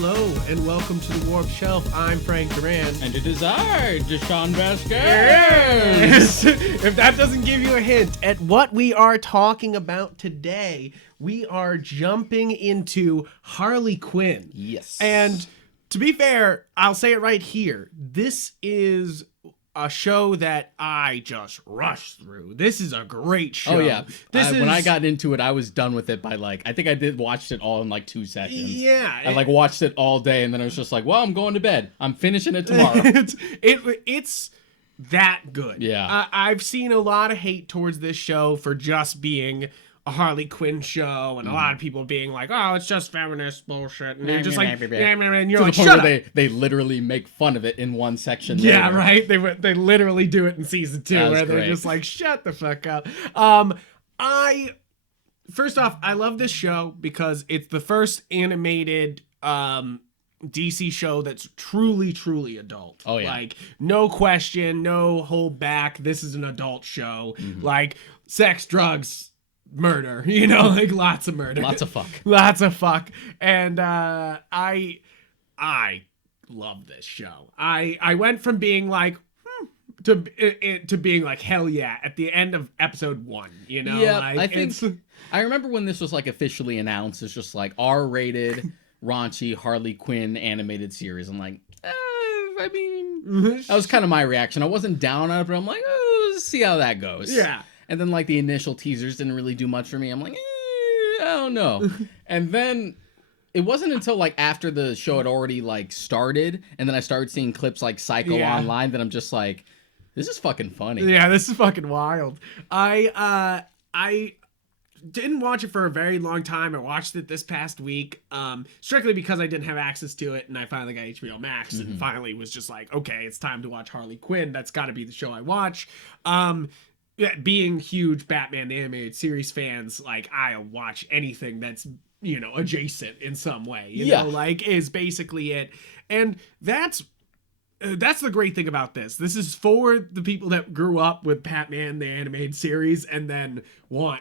Hello and welcome to the Warped Shelf. I'm Frank Duran. And it is I, Deshaun Vasquez. Yes. If that doesn't give you a hint at what we are talking about today, we are jumping into Harley Quinn. Yes. And to be fair, I'll say it right here. This is a show that I just rushed through. This is a great show. Oh yeah. When I got into it, I was done with it by I think watched it all in 2 sessions. Yeah. I watched it all day and then I was just like, well, I'm going to bed. I'm finishing it tomorrow. It's that good. Yeah. I've seen a lot of hate towards this show for just being a Harley Quinn show, and a lot of people being like, "Oh, it's just feminist bullshit," and you're just like, and you're like, "Shut up!" They literally make fun of it in one section. Yeah, later. right. They literally do it in season 2, where they're just like, "Shut the fuck up." First off, I love this show because it's the first animated DC show that's truly adult. Oh yeah, no question, no hold back. This is an adult show. Sex, drugs, murder, lots of murder, lots of fuck, and I love this show. I went from being like to being like, hell yeah at the end of episode 1. Yeah, I remember when this was officially announced. It's just R-rated raunchy Harley Quinn animated series. I'm like, I mean, that was kind of my reaction. I wasn't down on it, but I'm like, oh, let's see how that goes. Yeah. And then the initial teasers didn't really do much for me. I'm like, I don't know. And then it wasn't until after the show had already started, and then I started seeing clips like Psycho online, that I'm just like, this is fucking funny. Yeah, this is fucking wild. I didn't watch it for a very long time. I watched it this past week, strictly because I didn't have access to it, and I finally got HBO Max, and finally was just like, okay, it's time to watch Harley Quinn. That's got to be the show I watch. Yeah, being huge Batman the Animated Series fans, I'll watch anything that's, adjacent in some way, is basically it. And that's the great thing about this. This is for the people that grew up with Batman the Animated Series and then want,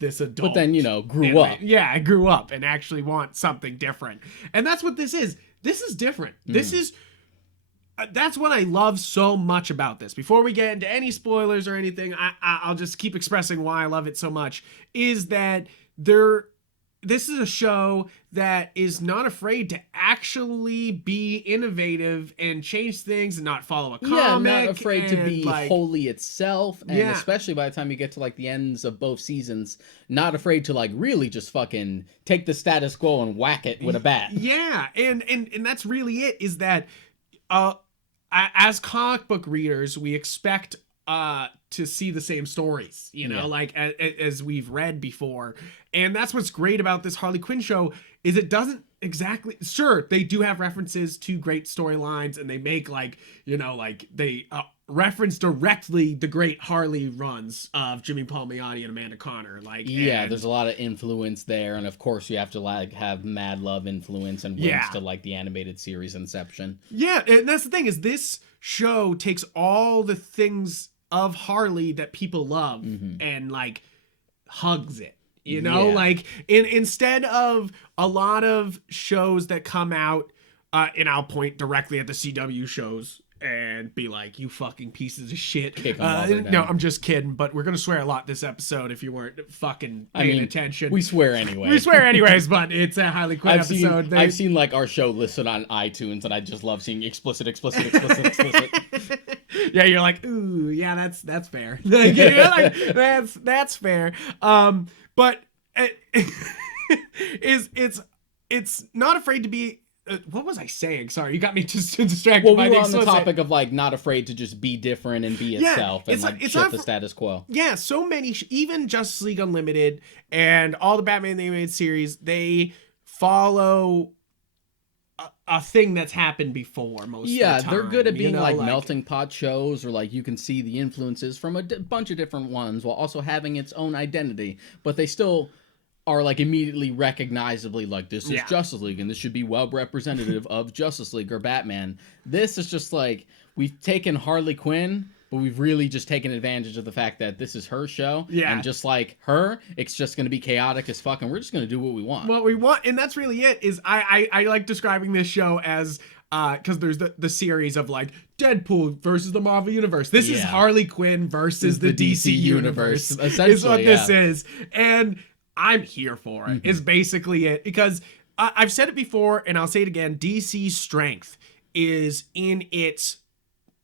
this adult. But then, grew up. Yeah, I grew up and actually want something different. And that's what this is. This is different. This is... That's what I love so much about this. Before we get into any spoilers or anything, I'll just keep expressing why I love it so much, is that this is a show that is not afraid to actually be innovative and change things and not follow a comic. Yeah, not afraid to be wholly itself. And especially by the time you get to the ends of both seasons, not afraid to really just fucking take the status quo and whack it with a bat. Yeah, and that's really it, is that as comic book readers, we expect to see the same stories, as we've read before. And that's what's great about this Harley Quinn show, is it doesn't exactly... Sure, they do have references to great storylines, and they make they reference directly the great Harley runs of Jimmy Palmiotti and Amanda Conner. There's a lot of influence there, and of course you have to have Mad Love influence and links to the animated series Inception. Yeah, and that's the thing, is this show takes all the things of Harley that people love and hugs it. Instead of a lot of shows that come out, and I'll point directly at the CW shows and be like, you fucking pieces of shit. No, I'm just kidding, but we're going to swear a lot this episode if you weren't fucking paying attention. We swear anyway. We swear anyways, but it's a Harley Quinn episode. I've seen our show listed on iTunes, and I just love seeing explicit. Yeah, you're like, ooh, yeah, that's fair. That's fair. But it's not afraid to be... what was I saying? Sorry, you got me just distracted. Well, we were on the topic of not afraid to just be different and be itself and shift the status quo. Yeah, so many, even Justice League Unlimited and all the Batman the Animated Series, they follow a thing that's happened before most of the time. Yeah, they're good at being melting pot shows, or you can see the influences from a bunch of different ones while also having its own identity, but they still are immediately recognizably this is Justice League and this should be well representative of Justice League or Batman. This is just we've taken Harley Quinn but we've really just taken advantage of the fact that this is her show. Yeah. And just like her, it's just going to be chaotic as fuck, and we're just going to do what we want. What we want, and that's really it, is I like describing this show as, because there's the series of like Deadpool versus the Marvel Universe. This is Harley Quinn versus the DC Universe. Essentially, is what this is. And I'm here for it, is basically it. Because I've said it before, and I'll say it again, DC's strength is in its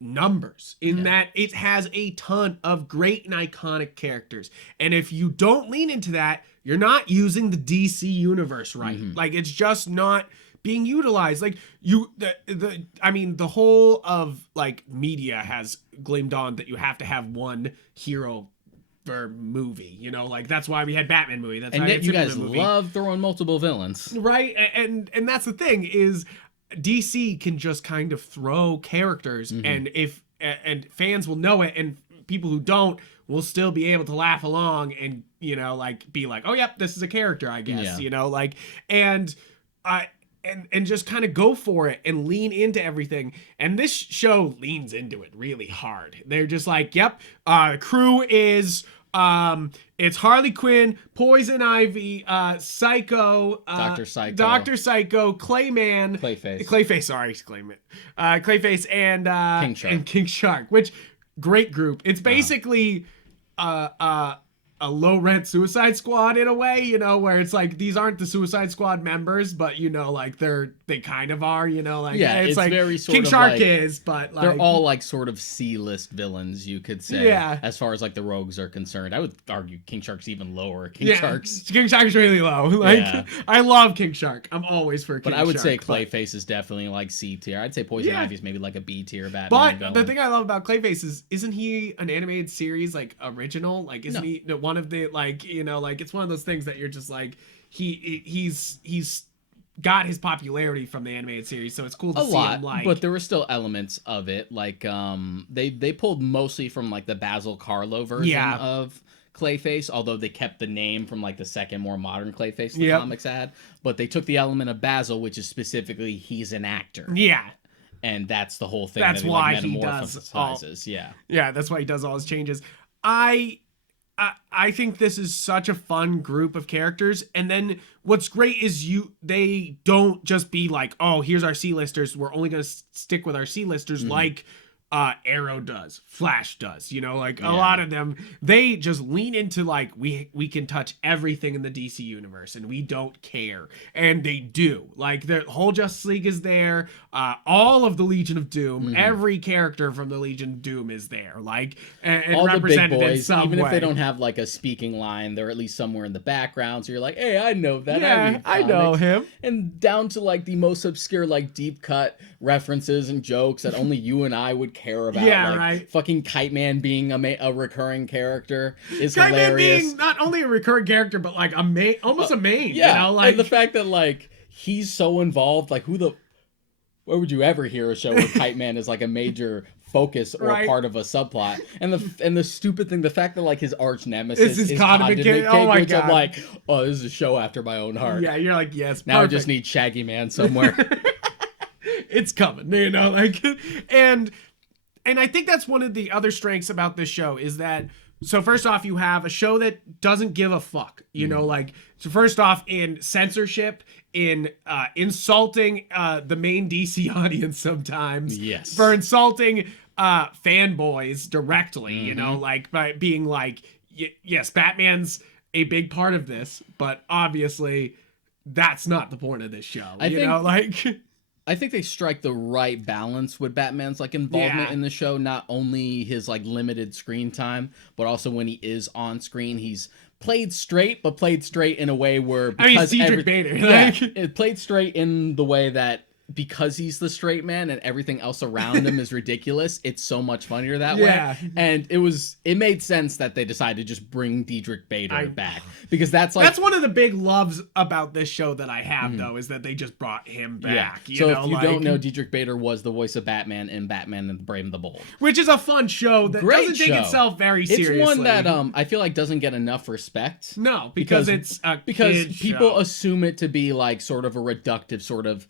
numbers, in that it has a ton of great and iconic characters. And if you don't lean into that, you're not using the DC universe right. Like, it's just not being utilized. Like, the whole of like media has gleamed on that you have to have one hero per movie, you know, like that's why we had Batman movie. That's and why yet you guys love throwing multiple villains, right? And that's the thing, is DC can just kind of throw characters, and fans will know it, and people who don't will still be able to laugh along and, you know, like be like, oh yep, this is a character, I guess, you know, like, and just kind of go for it and lean into everything. And this show leans into it really hard. They're just like, yep, crew is it's Harley Quinn, Poison Ivy, Psycho, Dr. Psycho, Clayman, Clayface, and King Shark, which great group. It's basically a low-rent Suicide Squad in a way, you know, where it's like, these aren't the Suicide Squad members, but, you know, like they kind of are, you know, like, it's like very sort King of Shark like, is, but like, they're all like sort of C-list villains, you could say, as far as like the rogues are concerned. I would argue King Shark's even lower. King Shark's really low. Like, I love King Shark. I'm always for King Shark. But I would say Clayface is definitely like C tier. I'd say Poison Ivy is maybe like a B tier Batman But villain. the thing I love about Clayface is, isn't he an animated series, like, original? Like, isn't he one of the, like, you know, like, it's one of those things that you're just like, he's got his popularity from the animated series, so it's cool to see him, like, but there were still elements of it, like they pulled mostly from like the Basil Karlo version of Clayface, although they kept the name from like the second more modern Clayface the comics had, but they took the element of Basil, which is specifically he's an actor, and that's the whole thing. That's that why like he does that's why he does all his changes. I think this is such a fun group of characters, and then what's great is they don't just be like, oh, here's our C-listers, we're only gonna stick with our C-listers, like Arrow does, Flash does, you know, like a lot of them, they just lean into like, we can touch everything in the DC universe and we don't care, and they do. Like, the whole Justice League is there, all of the Legion of Doom, every character from the Legion of Doom is there, like, and all represented the big boys, in some even way. if they don't have like a speaking line, they're at least somewhere in the background, so you're like, hey, I know that. I know him. And down to like the most obscure, like deep cut references and jokes that only you and I would care about. Fucking Kite Man being a recurring character is Kite hilarious. Man being not only a recurring character, but like almost a main. Yeah, you know? Like, and the fact that like he's so involved, like where would you ever hear a show where Kite Man is like a major focus or part of a subplot? And the stupid thing, the fact that like his arch nemesis is Condiment King, which I'm like, oh, this is a show after my own heart. Yeah, you're like, yes, now perfect. I just need Shaggy Man somewhere. It's coming, you know, like, and I think that's one of the other strengths about this show is that, so first off, you have a show that doesn't give a fuck, you know, like, so first off, in censorship, in insulting the main DC audience sometimes, for insulting fanboys directly, you know, like, by being like, yes, Batman's a big part of this, but obviously that's not the point of this show, I think they strike the right balance with Batman's like involvement in the show. Not only his like limited screen time, but also when he is on screen, he's played straight, but played straight in a way where, because Diedrich Bader, it played straight in the way that, because he's the straight man and everything else around him is ridiculous, it's so much funnier that way. And it made sense that they decided to just bring Diedrich Bader back, because that's one of the big loves about this show that I have, though, is that they just brought him back. So if you don't know, Diedrich Bader was the voice of Batman in Batman and the Brave and the Bold, which is a fun show that doesn't take itself very seriously. It's one that I feel like doesn't get enough respect. No, because it's a because kid people show. Assume it to be like sort of a reductive sort of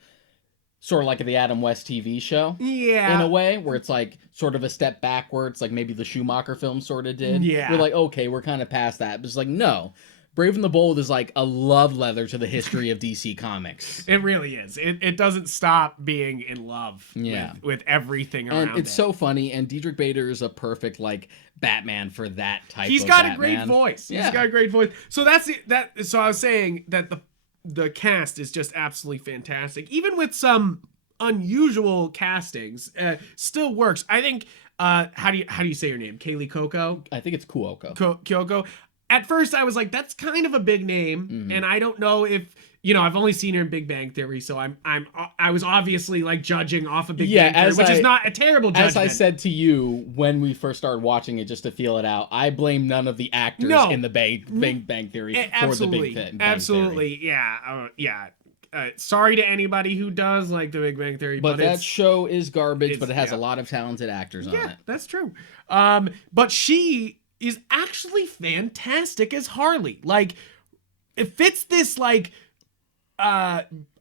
sort of like the Adam West TV show. Yeah. In a way, where it's like sort of a step backwards, like maybe the Schumacher film sort of did. Yeah. We're like, okay, we're kind of past that. But it's like, no. Brave and the Bold is like a love letter to the history of DC Comics. It really is. It doesn't stop being in love Yeah. with everything around it. And it's so funny, and Diedrich Bader is a perfect like Batman for that type He's of got Batman. a great voice. Yeah. He's got a great voice. So so I was saying that the cast is just absolutely fantastic. Even with some unusual castings, still works. I think how do you say your name? Kaylee Cuoco? I think it's Cuoco. Kyoko. At first I was like, that's kind of a big name, and I don't know if I've only seen her in Big Bang Theory, so I was obviously like judging off of Big Bang Theory, which is not a terrible judgment. As I said to you when we first started watching it, just to feel it out, I blame none of the actors in the Big Bang Theory for the Big Bang absolutely, Theory. yeah. Sorry to anybody who does like the Big Bang Theory, but that show is garbage. But it has a lot of talented actors on it. Yeah, that's true. But she is actually fantastic as Harley. Like, it fits this like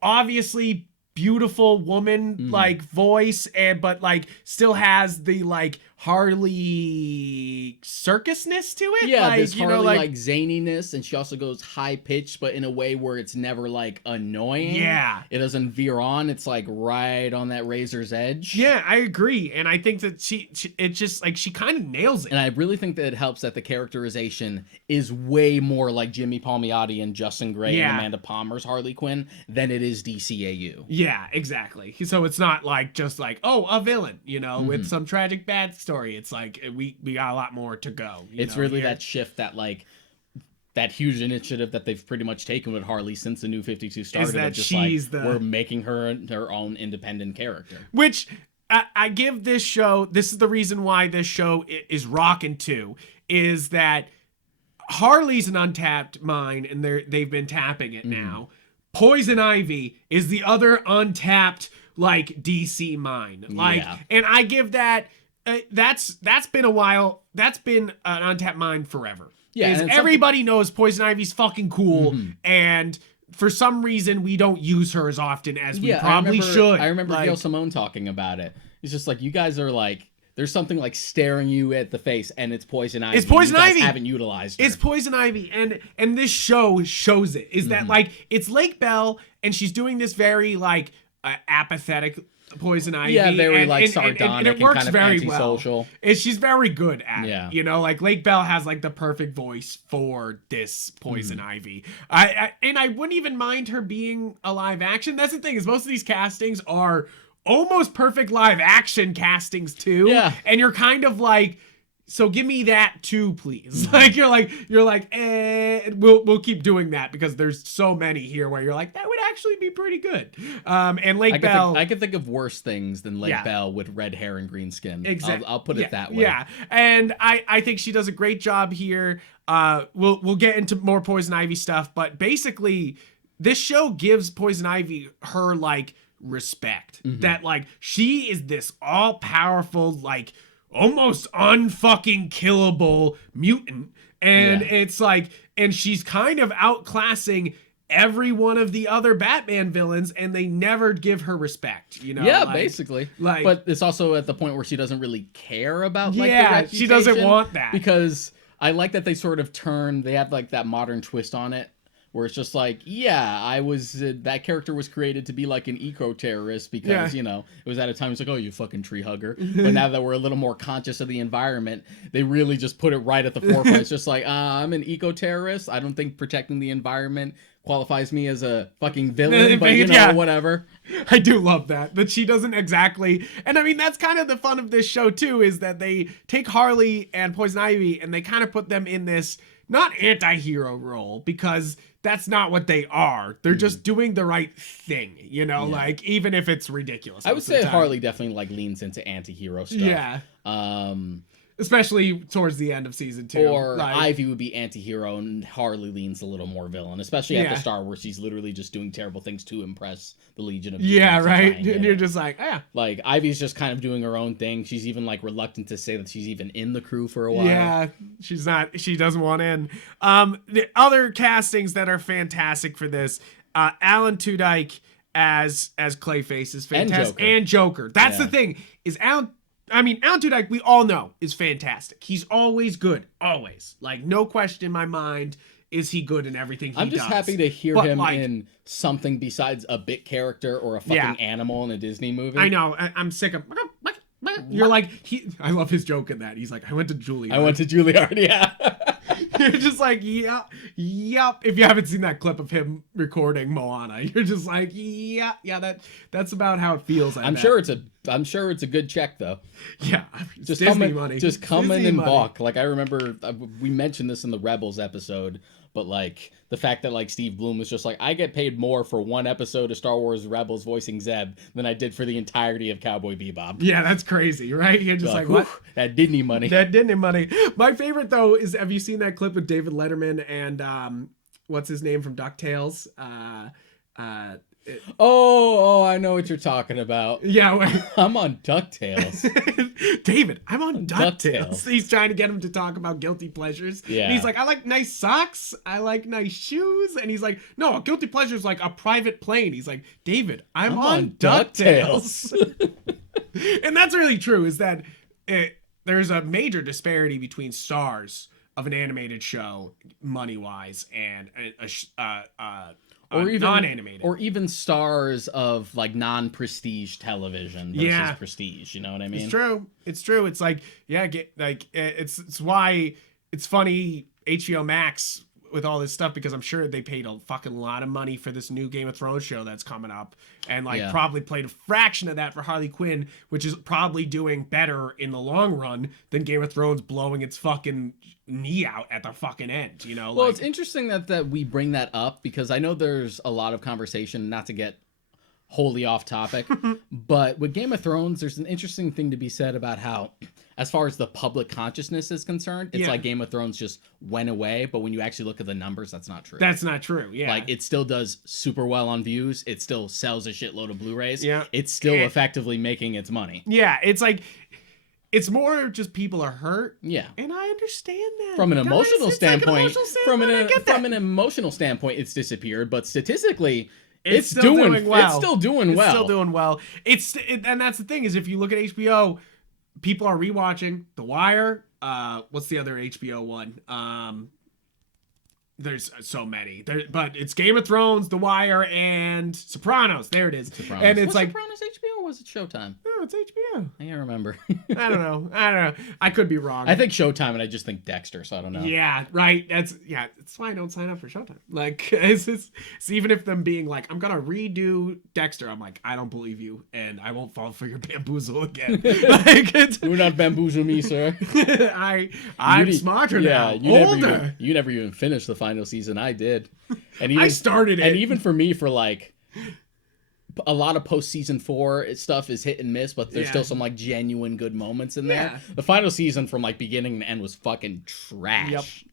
obviously beautiful woman like voice, but like still has the like Harley circusness to it. Yeah, like, this Harley like zaniness, and she also goes high pitched, but in a way where it's never like annoying. Yeah, it doesn't veer on. It's like right on that razor's edge. Yeah, I agree, and I think that she it's just like she kind of nails it. And I really think that it helps that the characterization is way more like Jimmy Palmiotti and Justin Gray and Amanda Palmer's Harley Quinn than it is DCAU. Yeah, exactly. So it's not like just like, oh, a villain, with some tragic bad story. It's like we got a lot more to go. It's really that shift, that like that huge initiative that they've pretty much taken with Harley since the New 52 started. Is that just she's like, we're making her own independent character. Which I give this show. This is the reason why this show is rocking too. Is that Harley's an untapped mine, and they've been tapping it now. Poison Ivy is the other untapped like DC mine. Like, and I give that. That's been a while. That's been an untapped mine forever. Yeah, everybody knows Poison Ivy's fucking cool, and for some reason we don't use her as often as we probably should. I remember Gail Simone talking about it. It's just like, you guys are like, there's something like staring you at the face, and it's Poison Ivy. It's Poison Ivy. Haven't utilized her. It's Poison Ivy, and this show shows it. Is that like it's Lake Bell, and she's doing this very like apathetic Poison Ivy. Yeah, very like sardonic and it works kind of very antisocial. Well. And she's very good at it. Like Lake Bell has like the perfect voice for this Poison Ivy. I wouldn't even mind her being a live action. That's the thing, is most of these castings are almost perfect live action castings too. Yeah. And you're kind of like, so give me that too, please. Like you're like, we'll keep doing that, because there's so many here where you're like, that would actually be pretty good. And Lake Bell, I could think of worse things than Lake Bell with red hair and green skin. Exactly. I'll put it that way. Yeah, and I think she does a great job here. We'll get into more Poison Ivy stuff, but basically, this show gives Poison Ivy her like respect. That like she is this all powerful like almost unfucking killable mutant, and it's like, and she's kind of outclassing every one of the other Batman villains, and they never give her respect, basically. Like, but it's also at the point where she doesn't really care about like the reputation, she doesn't want that, because I like that they sort of they have like that modern twist on it, where it's just like, that character was created to be like an eco-terrorist because, it was at a time it's like, oh, you fucking tree hugger. But now that we're a little more conscious of the environment, they really just put it right at the forefront. It's just like, I'm an eco-terrorist. I don't think protecting the environment qualifies me as a fucking villain, but whatever. I do love that, but she doesn't exactly. And I mean, that's kind of the fun of this show too, is that they take Harley and Poison Ivy and they kind of put them in this not anti-hero role, because that's not what they are. They're just doing the right thing, like, even if it's ridiculous. I would say Harley definitely like leans into anti-hero stuff. Yeah. Especially towards the end of season 2. Or like, Ivy would be anti-hero and Harley leans a little more villain, especially at the start where she's literally just doing terrible things to impress the Legion of Demons. Yeah, right? And you're just like, Like, Ivy's just kind of doing her own thing. She's even like reluctant to say that she's even in the crew for a while. Yeah, she doesn't want in. The other castings that are fantastic for this, Alan Tudyk as Clayface is fantastic. And Joker. That's the thing. Alan Tudyk, we all know, is fantastic. He's always good. Always. Like, no question in my mind is he good in everything he does. I'm just happy to hear him in something besides a bit character or a fucking animal in a Disney movie. I know. I'm sick of... You're like... I love his joke in that. He's like, I went to Juilliard. I went to Juilliard, yeah. You're just like, yep. If you haven't seen that clip of him recording Moana, you're just like, yeah, that's about how it feels. I'm sure it's a good check though. Yeah, just Disney money. Just come in and balk. Like I remember we mentioned this in the Rebels episode, but like the fact that like Steve Blum was just like, I get paid more for one episode of Star Wars Rebels voicing Zeb than I did for the entirety of Cowboy Bebop. Yeah, that's crazy, right? You're just like what? That Disney money. That Disney money. My favorite though is, have you seen that clip with David Letterman and what's his name from DuckTales? I know what you're talking about. Yeah, I'm on DuckTales. David, I'm on DuckTales. He's trying to get him to talk about guilty pleasures. Yeah. And he's like, I like nice socks. I like nice shoes. And he's like, no, a guilty pleasure is like a private plane. He's like, David, I'm on DuckTales. And that's really true, is that there's a major disparity between stars of an animated show, money-wise, and or even non-animated, or even stars of like non-prestige television versus prestige. You know what I mean? It's true. It's like it's why it's funny HBO Max with all this stuff, because I'm sure they paid a fucking lot of money for this new Game of Thrones show that's coming up, and probably played a fraction of that for Harley Quinn, which is probably doing better in the long run than Game of Thrones blowing its fucking knee out at the fucking end, you know? Well, it's interesting that we bring that up, because I know there's a lot of conversation, not to get wholly off topic, but with Game of Thrones, there's an interesting thing to be said about how, as far as the public consciousness is concerned, it's like Game of Thrones just went away, but when you actually look at the numbers, that's not true. That's not true, yeah. Like, it still does super well on views, it still sells a shitload of Blu-rays, yeah. It's still effectively making its money. Yeah, it's like... It's more just people are hurt. Yeah. And I understand that. From an emotional standpoint, from an emotional standpoint, it's disappeared, but statistically, it's still doing well. It's still doing well. And that's the thing, is if you look at HBO, people are rewatching The Wire. What's the other HBO one? There's so many. But it's Game of Thrones, The Wire, and Sopranos. There it is. Sopranos. And it's like Sopranos HBO, or was it Showtime? No, it's HBO. I can't remember. I don't know. I could be wrong. I think Showtime, and I just think Dexter, so I don't know. Yeah, right. That's why I don't sign up for Showtime. Like, it's even if them being like, I'm gonna redo Dexter, I'm like, I don't believe you, and I won't fall for your bamboozle again. Like, do not bamboozle me, sir. I'm smarter now. Older. You never even finished the final season. I did. And even, I started it. And even for me, for like a lot of post-season 4 stuff is hit and miss, but there's still some like genuine good moments in there. The final season from like beginning to end was fucking trash.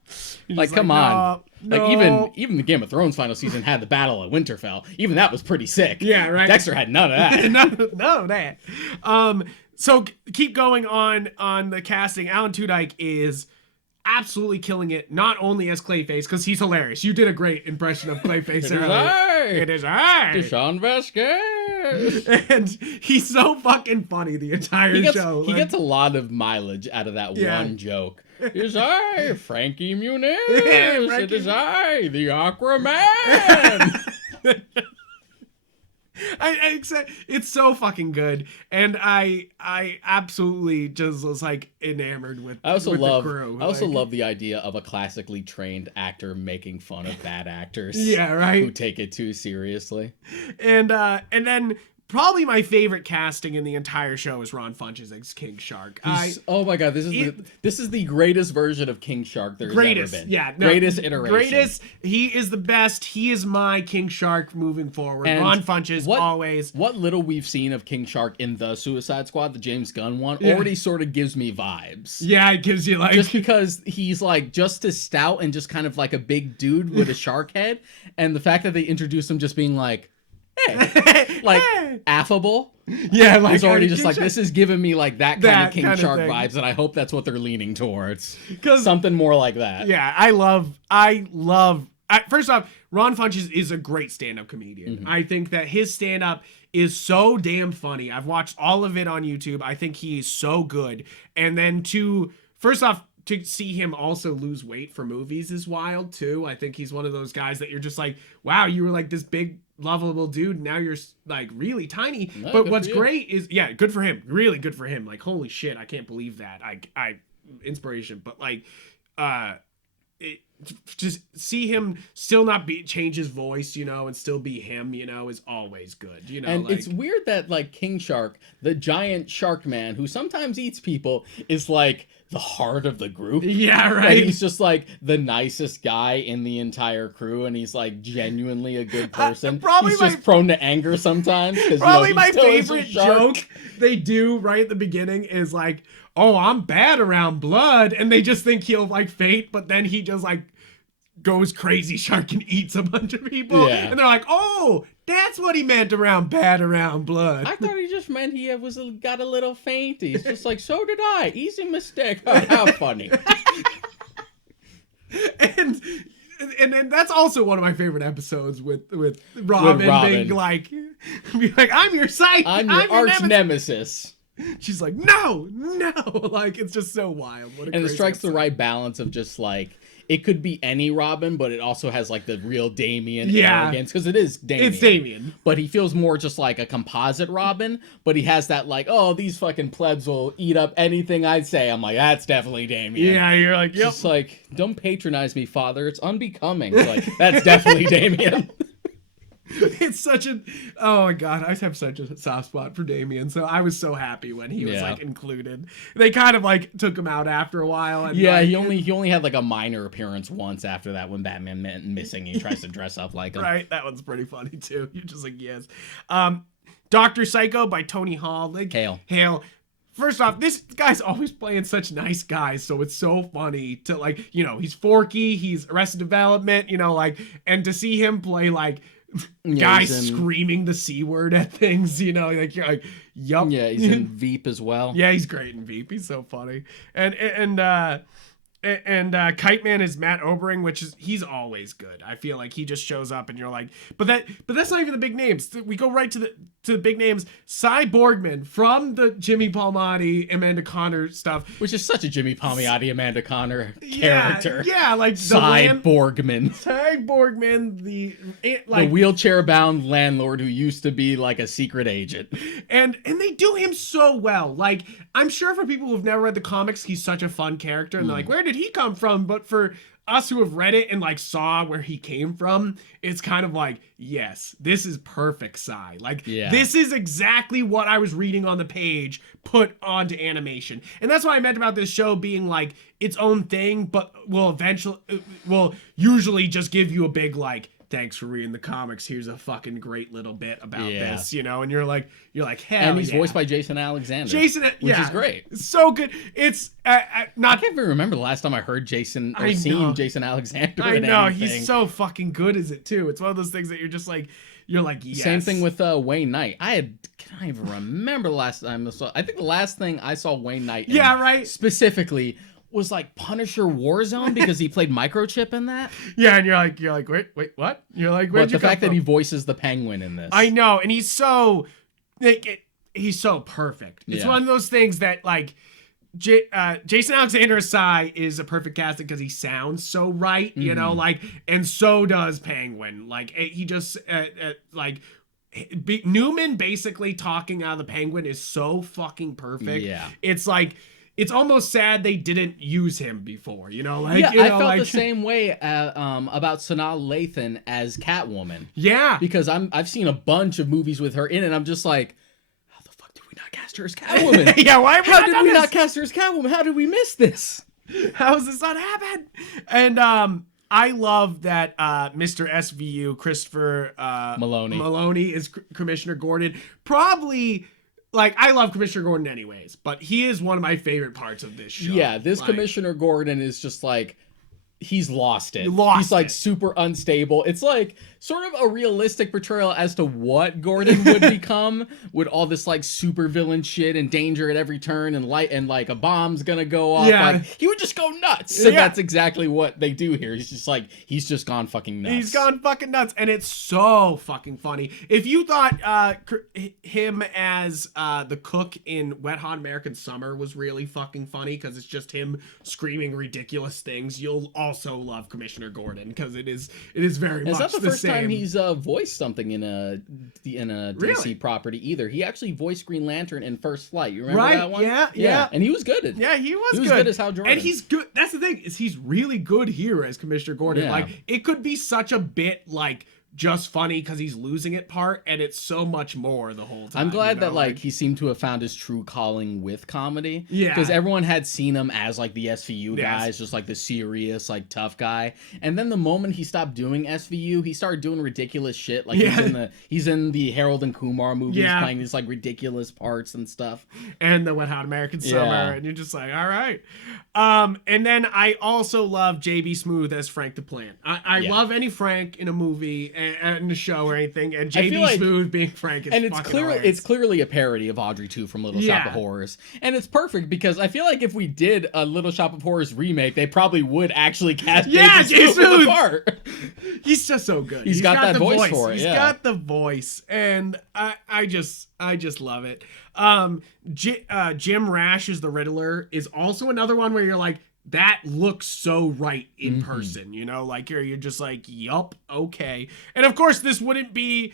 Yep. Like, come on. No. Like, even the Game of Thrones final season had the Battle of Winterfell. Even that was pretty sick. Yeah, right. Dexter had none of that. none of that. So keep going on the casting. Alan Tudyk is absolutely killing it, not only as Clayface, because he's hilarious. You did a great impression of Clayface earlier. It is I, Deshaun Vasquez. And he's so fucking funny the entire show. He gets a lot of mileage out of that one joke. It is I, Frankie Muniz. It is I, the Aquaman. It's so fucking good, and I absolutely just was like enamored with. I also love love the idea of a classically trained actor making fun of bad actors. Yeah, right. Who take it too seriously. And then probably my favorite casting in the entire show is Ron Funches as King Shark. Oh my god, this is the greatest version of King Shark there's ever been. Yeah, greatest iteration. Greatest. He is the best. He is my King Shark moving forward. And Ron Funches always. What little we've seen of King Shark in the Suicide Squad, the James Gunn one, already sort of gives me vibes. Yeah, it gives you like, just because he's like just as stout and just kind of like a big dude with a shark head, and the fact that they introduce him just being like, hey, like affable. Yeah, like it's already just like, this is giving me like that kind of King Shark vibes, and I hope that's what they're leaning towards. Something more like that. Yeah, I love. First off, Ron Funches is a great stand-up comedian. I think that his stand-up is so damn funny. I've watched all of it on YouTube. I think he is so good. And then first off, to see him also lose weight for movies is wild too. I think he's one of those guys that you're just like, wow, you were like this big lovable dude, now you're like really tiny. No, but what's great is, yeah, good for him, really good for him. Like, holy shit, I can't believe that. I inspiration. But like just see him still not change his voice, and still be him, is always good, And like, it's weird that like King Shark, the giant shark man who sometimes eats people, is like the heart of the group. Yeah, right. And he's just like the nicest guy in the entire crew, and he's like genuinely a good person. He's just prone to anger sometimes. Probably my favorite joke they do right at the beginning is like, oh, I'm bad around blood, and they just think he'll like faint, but then he just like goes crazy shark and eats a bunch of people. Yeah. And they're like, oh, that's what he meant bad around blood. I thought he just meant he got a little faint. He's just like, so did I. Easy mistake. How funny. And then that's also one of my favorite episodes with Robin, being like, I'm your sight. I'm your arch nemesis. She's like, no, like, it's just so wild. And it strikes the right balance of just like, it could be any Robin, but it also has like the real Damian arrogance, because it is Damian. It's Damian. But he feels more just like a composite Robin, but he has that like, oh, these fucking plebs will eat up anything I say. I'm like, that's definitely Damian. Yeah, you're like, yep. Just like, don't patronize me, father. It's unbecoming. It's like, that's definitely Damian. It's such a, oh my god, I have such a soft spot for Damian, so I was so happy when he was like included. They kind of like took him out after a while, and yeah, like, he only had like a minor appearance once after that when Batman went missing. He tries to dress up like him. Right, that one's pretty funny too. You're just like, yes. Dr. Psycho by Tony Hall. Like, Hail. First off, this guy's always playing such nice guys, so it's so funny to like, he's Forky, he's Arrested Development, like, and to see him play like guys screaming the C word at things, like, you're like, yup. Yeah, he's in Veep as well. Yeah, he's great in Veep. He's so funny. And Kite Man is Matt Obering, which is, he's always good. I feel like he just shows up and you're like, but that's not even the big names. We go right to the big names. Cyborgman from the Jimmy Palmiotti, Amanda Conner stuff, which is such a Jimmy Palmiotti, Amanda Conner character. Yeah, like Cyborgman, the wheelchair-bound landlord who used to be like a secret agent, and they do him so well. Like, I'm sure for people who've never read the comics, he's such a fun character, and they're like, where did he come from? But for us who have read it and like saw where he came from, it's kind of like, yes, this is perfect Psy. Like, this is exactly what I was reading on the page put onto animation. And that's what I meant about this show being like its own thing, but will usually just give you a big like, thanks for reading the comics, here's a fucking great little bit about this, and you're like, hell. And he's voiced by Jason Alexander, which is great. So good. It's I can't even remember the last time I heard Jason or seen Jason Alexander. I know, he's so fucking good as it too. It's one of those things that you're just like, yes. Same thing with Wayne Knight. I can't even remember the last time I saw. I think the last thing I saw Wayne Knight in, specifically, was like Punisher Warzone, because he played Microchip in that. Yeah, and you're like, wait, what? You're like, where'd you come from? The fact that he voices the Penguin in this. I know, and he's so perfect. It's one of those things that like Jason Alexander Psy is a perfect casting because he sounds so right, like, and so does Penguin. Like, he just Newman basically talking out of the Penguin is so fucking perfect. Yeah, it's like, it's almost sad they didn't use him before, like, I felt the same way about Sanaa Lathan as Catwoman. Yeah, because I've seen a bunch of movies with her in it, and I'm just like, how the fuck did we not cast her as Catwoman? Yeah, how did we not cast her as Catwoman? How did we miss this? How has this not happened? And I love that Mr. SVU Christopher Maloney is Commissioner Gordon. Probably. Like, I love Commissioner Gordon anyways, but he is one of my favorite parts of this show. Yeah, this Commissioner Gordon is just like, he's lost it. He's like super unstable. It's like sort of a realistic portrayal as to what Gordon would become with all this like super villain shit and danger at every turn and like a bomb's gonna go off. Yeah. Like he would just go nuts. So that's exactly what they do here. He's just like, he's just gone fucking nuts. He's gone fucking nuts, and it's so fucking funny. If you thought him as the cook in Wet Hot American Summer was really fucking funny because it's just him screaming ridiculous things, you'll also love Commissioner Gordon because it is very much the same. It's not the first time he's voiced something in a DC property either. He actually voiced Green Lantern in First Flight. You remember that one? Yeah. And he was good. He was good. Good as Hal Jordan. And he's good. That's the thing, is he's really good here as Commissioner Gordon. Yeah. Like, it could be such a bit like just funny because he's losing it part, and it's so much more the whole time. I'm glad that like he seemed to have found his true calling with comedy. Yeah, because everyone had seen him as like the SVU guy, just like the serious like tough guy, and then the moment he stopped doing SVU, he started doing ridiculous shit. Like he's in the Harold and Kumar movies, playing these like ridiculous parts and stuff, and the Wet Hot American Summer, and you're just like, all right. And then I also love JB Smoove as Frank the Plant. I love any Frank in a movie and a show or anything, and JB like, Smoove being Frank is and it's clearly a parody of Audrey 2 from Little Shop of Horrors, and it's perfect because I feel like if we did a Little Shop of Horrors remake, they probably would actually cast JB Smoove the part. He's just so good. He's got that voice for it. He's got the voice, and I just love it. Jim Rash as the Riddler is also another one where you're like, that looks so right in person, you know, like you're just like, yup, okay. And of course this wouldn't be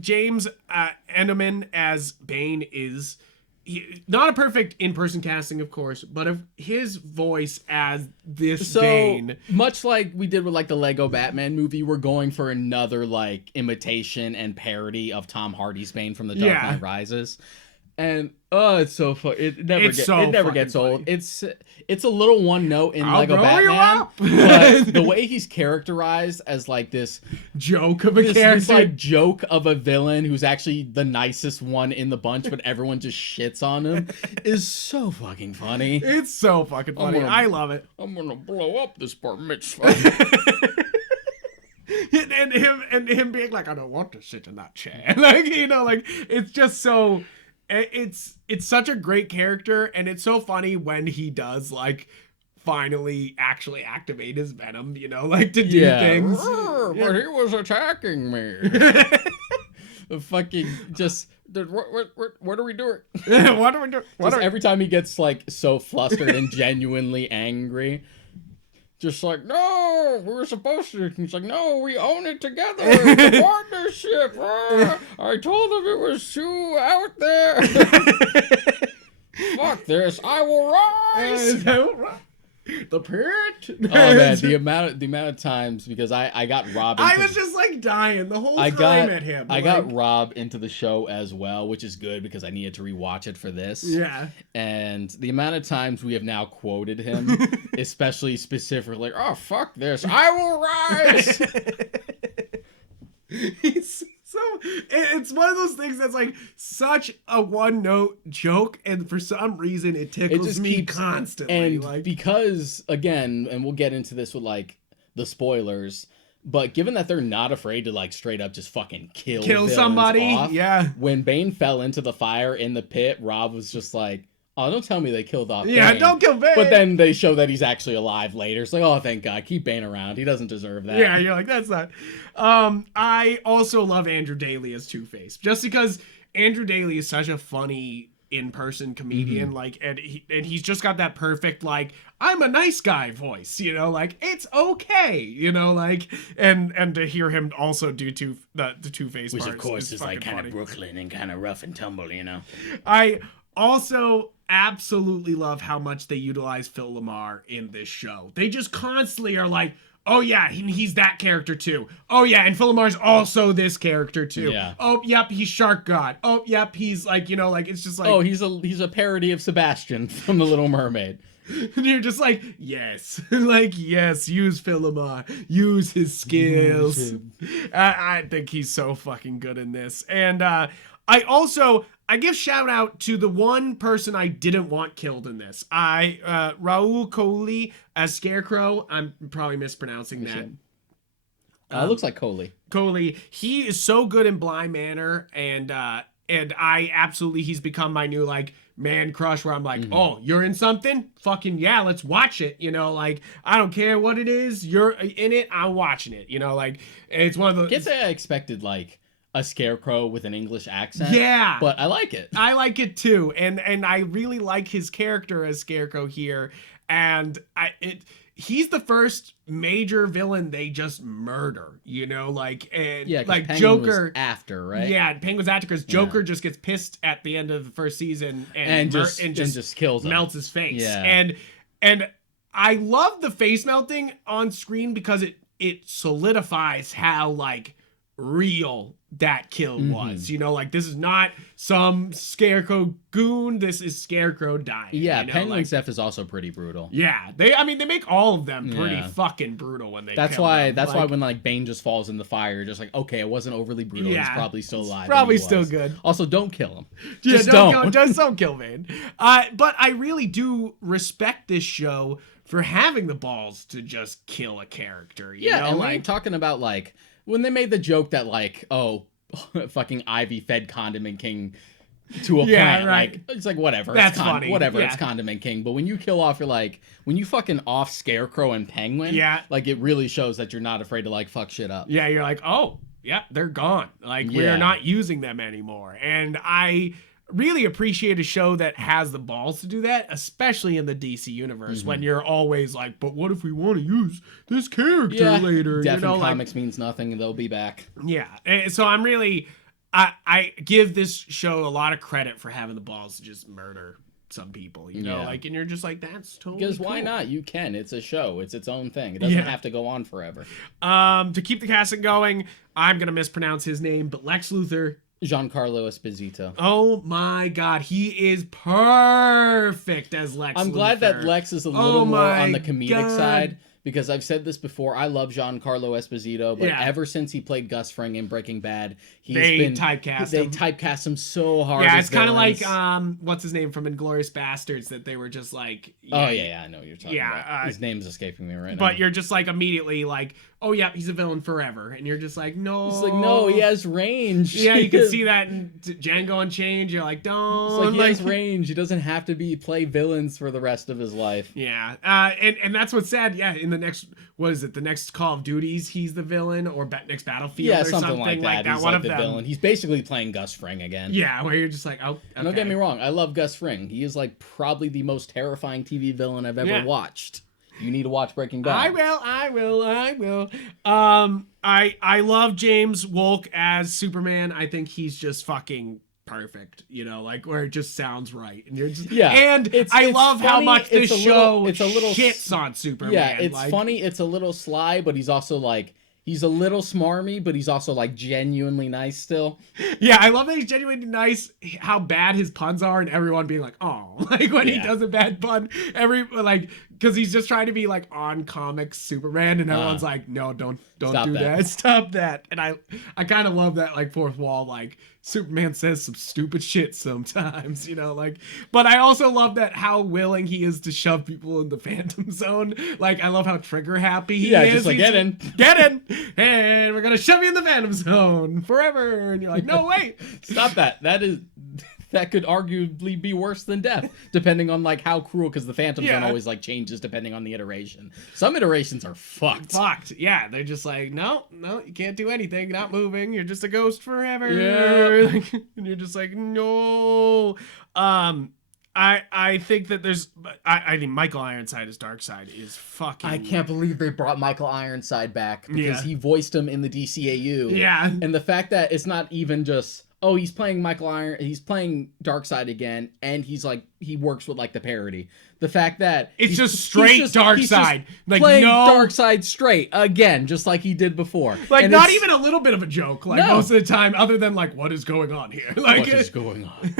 James Enderman as Bane is not a perfect in-person casting, of course, but of his voice as this Bane, much like we did with like the Lego Batman movie, we're going for another like imitation and parody of Tom Hardy's Bane from The Dark Knight Rises. And it's so fun. It never gets old. Funny. It's a little one note in Lego Batman, but the way he's characterized as like this joke of a character, this like joke of a villain who's actually the nicest one in the bunch, but everyone just shits on him, is so fucking funny. It's so fucking funny. I love it. I'm gonna blow up this bar mitzvah. and him being like, I don't want to sit in that chair. Like, you know, like it's just so. It's such a great character, and it's so funny when he does like finally actually activate his venom, you know, like to do things. But he was attacking me. Fucking just what are we doing? What are we doing? Every time he gets like so flustered and genuinely angry. Just like, no, we were supposed to. He's like, no, we own it together. It's a partnership. I told him it was too out there. Fuck this. I will rise. The parrot. Oh man, the amount of times, because I got Rob. I was just like dying the whole time at him. I got Rob into the show as well, which is good because I needed to rewatch it for this. Yeah. And the amount of times we have now quoted him, especially specifically, oh fuck this, I will rise. So it's one of those things that's like such a one-note joke, and for some reason it tickles me constantly. And like, because again, and we'll get into this with like the spoilers, but given that they're not afraid to like straight up just fucking kill somebody off, when Bane fell into the fire in the pit, Rob was just like, oh, don't tell me they killed off Bane. Don't kill Bane. But then they show that he's actually alive later. It's like, oh, thank God. Keep Bane around. He doesn't deserve that. Yeah, you're like, that's not. I also love Andrew Daly as Two-Face. Just because Andrew Daly is such a funny in-person comedian, like, and he's just got that perfect, like, I'm a nice guy voice, you know, like, it's okay, you know, like, and to hear him also do the Two-Face which parts, of course is like kind funny. of Brooklyn and kind of rough and tumble, you know. I also absolutely love how much they utilize Phil LaMarr in this show. They just constantly are like, oh yeah, he's that character too. Oh yeah, and Phil LaMarr's also this character too. Yeah. Oh yep, he's Shark God. Oh yep, he's like, you know, like it's just like, oh, he's a parody of Sebastian from The Little Mermaid. And you're just like, yes, like, yes, use Phil LaMarr, use his skills. I think he's so fucking good in this. And I give shout out to the one person I didn't want killed in this. Raul Coley as Scarecrow. I'm probably mispronouncing that. Looks like Coley. Coley, he is so good in Bly Manor, and I absolutely, he's become my new like man crush, where I'm like, oh, you're in something? Fucking yeah, let's watch it. You know, like I don't care what it is, you're in it, I'm watching it. You know, like it's one of the. Guess I expected like a Scarecrow with an English accent. Yeah, but I like it. I like it too, and I really like his character as Scarecrow here, and he's the first major villain they just murder, you know, like, and yeah, like Penguin Joker was after, right? Yeah, Penguin's after, because Joker just gets pissed at the end of the first season and just kills him, melts his face. Yeah, and I love the face melting on screen because it solidifies how like real that kill was. You know, like this is not some Scarecrow goon, this is Scarecrow dying. Yeah, you know? Penguin's death is also pretty brutal. Yeah, they make all of them pretty fucking brutal when they that's kill why them. That's why when like Bane just falls in the fire, you're just like, okay, it wasn't overly brutal. Yeah, he's probably still alive. Probably still good. Also, don't kill him. Yeah, just don't. Just don't kill Bane. But I really do respect this show for having the balls to just kill a character. You know? And like when you're talking about like when they made the joke that like, oh, fucking Ivy fed Condiment King to a plant. Right. Like, it's like, whatever. That's funny. Whatever, Yeah. It's Condiment King. But when you kill off, you're like, when you fucking off Scarecrow and Penguin, like, it really shows that you're not afraid to, like, fuck shit up. Yeah, you're like, oh, yeah, they're gone. Like, we're not using them anymore. And I really appreciate a show that has the balls to do that, especially in the DC universe, when you're always like, but what if we want to use this character later? Death you know, in comics means nothing, and they'll be back. Yeah, and so I'm really, I give this show a lot of credit for having the balls to just murder some people, you know, like, and you're just like, that's totally because cool. Why not? You can. It's a show. It's its own thing. It doesn't have to go on forever. To keep the casting going, I'm gonna mispronounce his name, but Lex Luthor. Giancarlo Esposito. Oh my god, he is perfect as Lex Luthor. I'm glad that Lex is a little more on the comedic side, because I've said this before, I love Giancarlo Esposito, but ever since he played Gus Fring in Breaking Bad, they typecast him so hard. Yeah, it's kind of like what's his name from Inglourious Bastards, that they were just like, I know what you're talking about. His name's escaping me right now. But you're just like immediately like, oh yeah, he's a villain forever, and you're just like, no. It's like, no, he has range. Yeah, you can see that in Django Unchained. You're like, don't. It's like, he has range. He doesn't have to play villains for the rest of his life. Yeah, and that's what's sad. Yeah, in the next, what is it? The next Call of Duties, he's the villain, or next Battlefield, or something like that. He's one like of the them. Villain. He's basically playing Gus Fring again. Yeah, where you're just like, oh. Okay. Don't get me wrong, I love Gus Fring. He is like probably the most terrifying TV villain I've ever watched. You need to watch Breaking Bad. I will. I love James Wolk as Superman. I think he's just fucking perfect, you know, like where it just sounds right, and you're just and I love how much this show shits on Superman. Yeah, it's funny, it's a little sly, but he's also like, he's a little smarmy, but he's also like genuinely nice still. Yeah, I love that he's genuinely nice, how bad his puns are, and everyone being like, oh, like when he does a bad pun, because he's just trying to be like on comics Superman, and everyone's like, no, don't do that. Stop that. And I kind of love that, like, fourth wall, like, Superman says some stupid shit sometimes, you know, like, but I also love that how willing he is to shove people in the Phantom Zone. Like, I love how trigger happy he is. Yeah, just like, get in, and we're gonna shove you in the Phantom Zone forever. And you're like, no, wait, stop that. That could arguably be worse than death, depending on like how cruel, because the Phantom Zone always like changes depending on the iteration. Some iterations are fucked. Yeah, they're just like, no, you can't do anything, not moving. You're just a ghost forever. Yeah. And you're just like, no. I think that I think Michael Ironside as Darkseid is fucking. I can't believe they brought Michael Ironside back, because he voiced him in the DCAU. Yeah. And the fact that it's not even just, oh, he's playing he's playing Darkseid again, and he's like, he works with like the parody. The fact that it's just straight Darkseid, like playing Darkseid straight again, just like he did before. Like, and not even a little bit of a joke, like most of the time, other than like, what is going on here? Like, what is going on?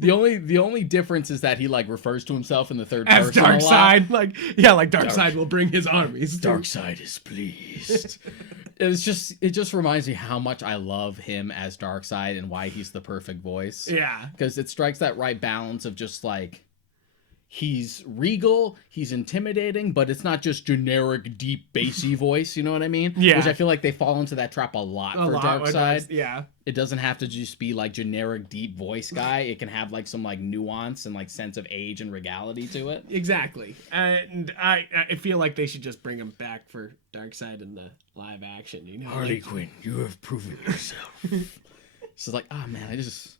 The only difference is that he like refers to himself in the third as person Darkseid. Like, yeah, like Darkseid will bring his armies. Darkseid is pleased. It just reminds me how much I love him as Darkseid and why he's the perfect voice. Yeah, because it strikes that right balance of just like, he's regal, he's intimidating, but it's not just generic, deep, bassy voice, you know what I mean? Yeah. Which I feel like they fall into that trap a lot for Darkseid. Yeah. It doesn't have to just be like generic, deep voice guy. It can have like some like nuance and like sense of age and regality to it. Exactly. And I feel like they should just bring him back for Darkseid in the live action, you know? Harley Quinn, you have proven yourself. So like, oh man, I just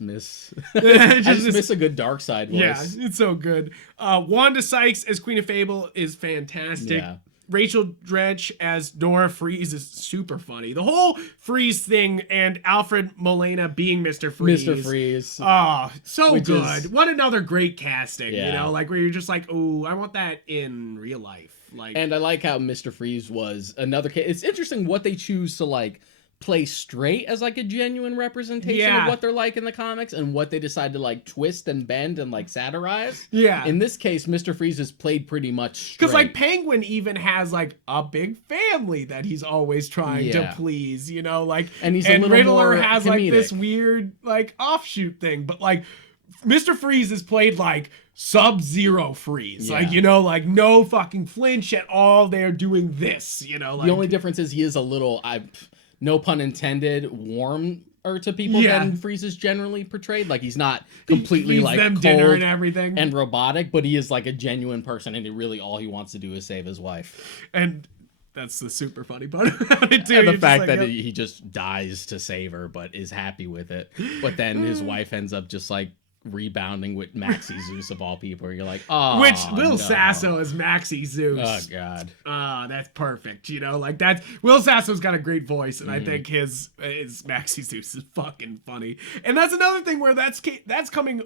miss I just miss a good Darkseid voice. Yeah, it's so good. Wanda Sykes as Queen of Fable is fantastic. Yeah. Rachel Dretch as Nora Freeze is super funny. The whole Freeze thing and Alfred Molina being Mr. Freeze. Mr. Freeze. Oh, so good. What another great casting, you know? Like where you're just like, oh, I want that in real life. Like, and I like how Mr. Freeze was another case. It's interesting what they choose to like play straight as like a genuine representation of what they're like in the comics and what they decide to like twist and bend and like satirize. Yeah. In this case, Mr. Freeze is played pretty much straight. Because like Penguin even has like a big family that he's always trying to please, you know, like and he's a little Riddler more has comedic. like this weird like offshoot thing, but like Mr. Freeze is played like Sub-Zero Freeze, like, you know, like no fucking flinch at all. They're doing this, you know. Like, the only difference is he is a little, no pun intended, warmer to people than Freeze is generally portrayed. Like he's not completely like them cold dinner and everything and robotic, but he is like a genuine person, and really all he wants to do is save his wife. And that's the super funny part about it too. And the fact that he just dies to save her, but is happy with it. But then his wife ends up just like rebounding with Maxie Zeus of all people. You're like, oh, which Will Sasso is Maxie Zeus. Oh god. That's perfect. You know, like that's Will Sasso's got a great voice, and I think his Maxie Zeus is fucking funny. And that's another thing where that's coming.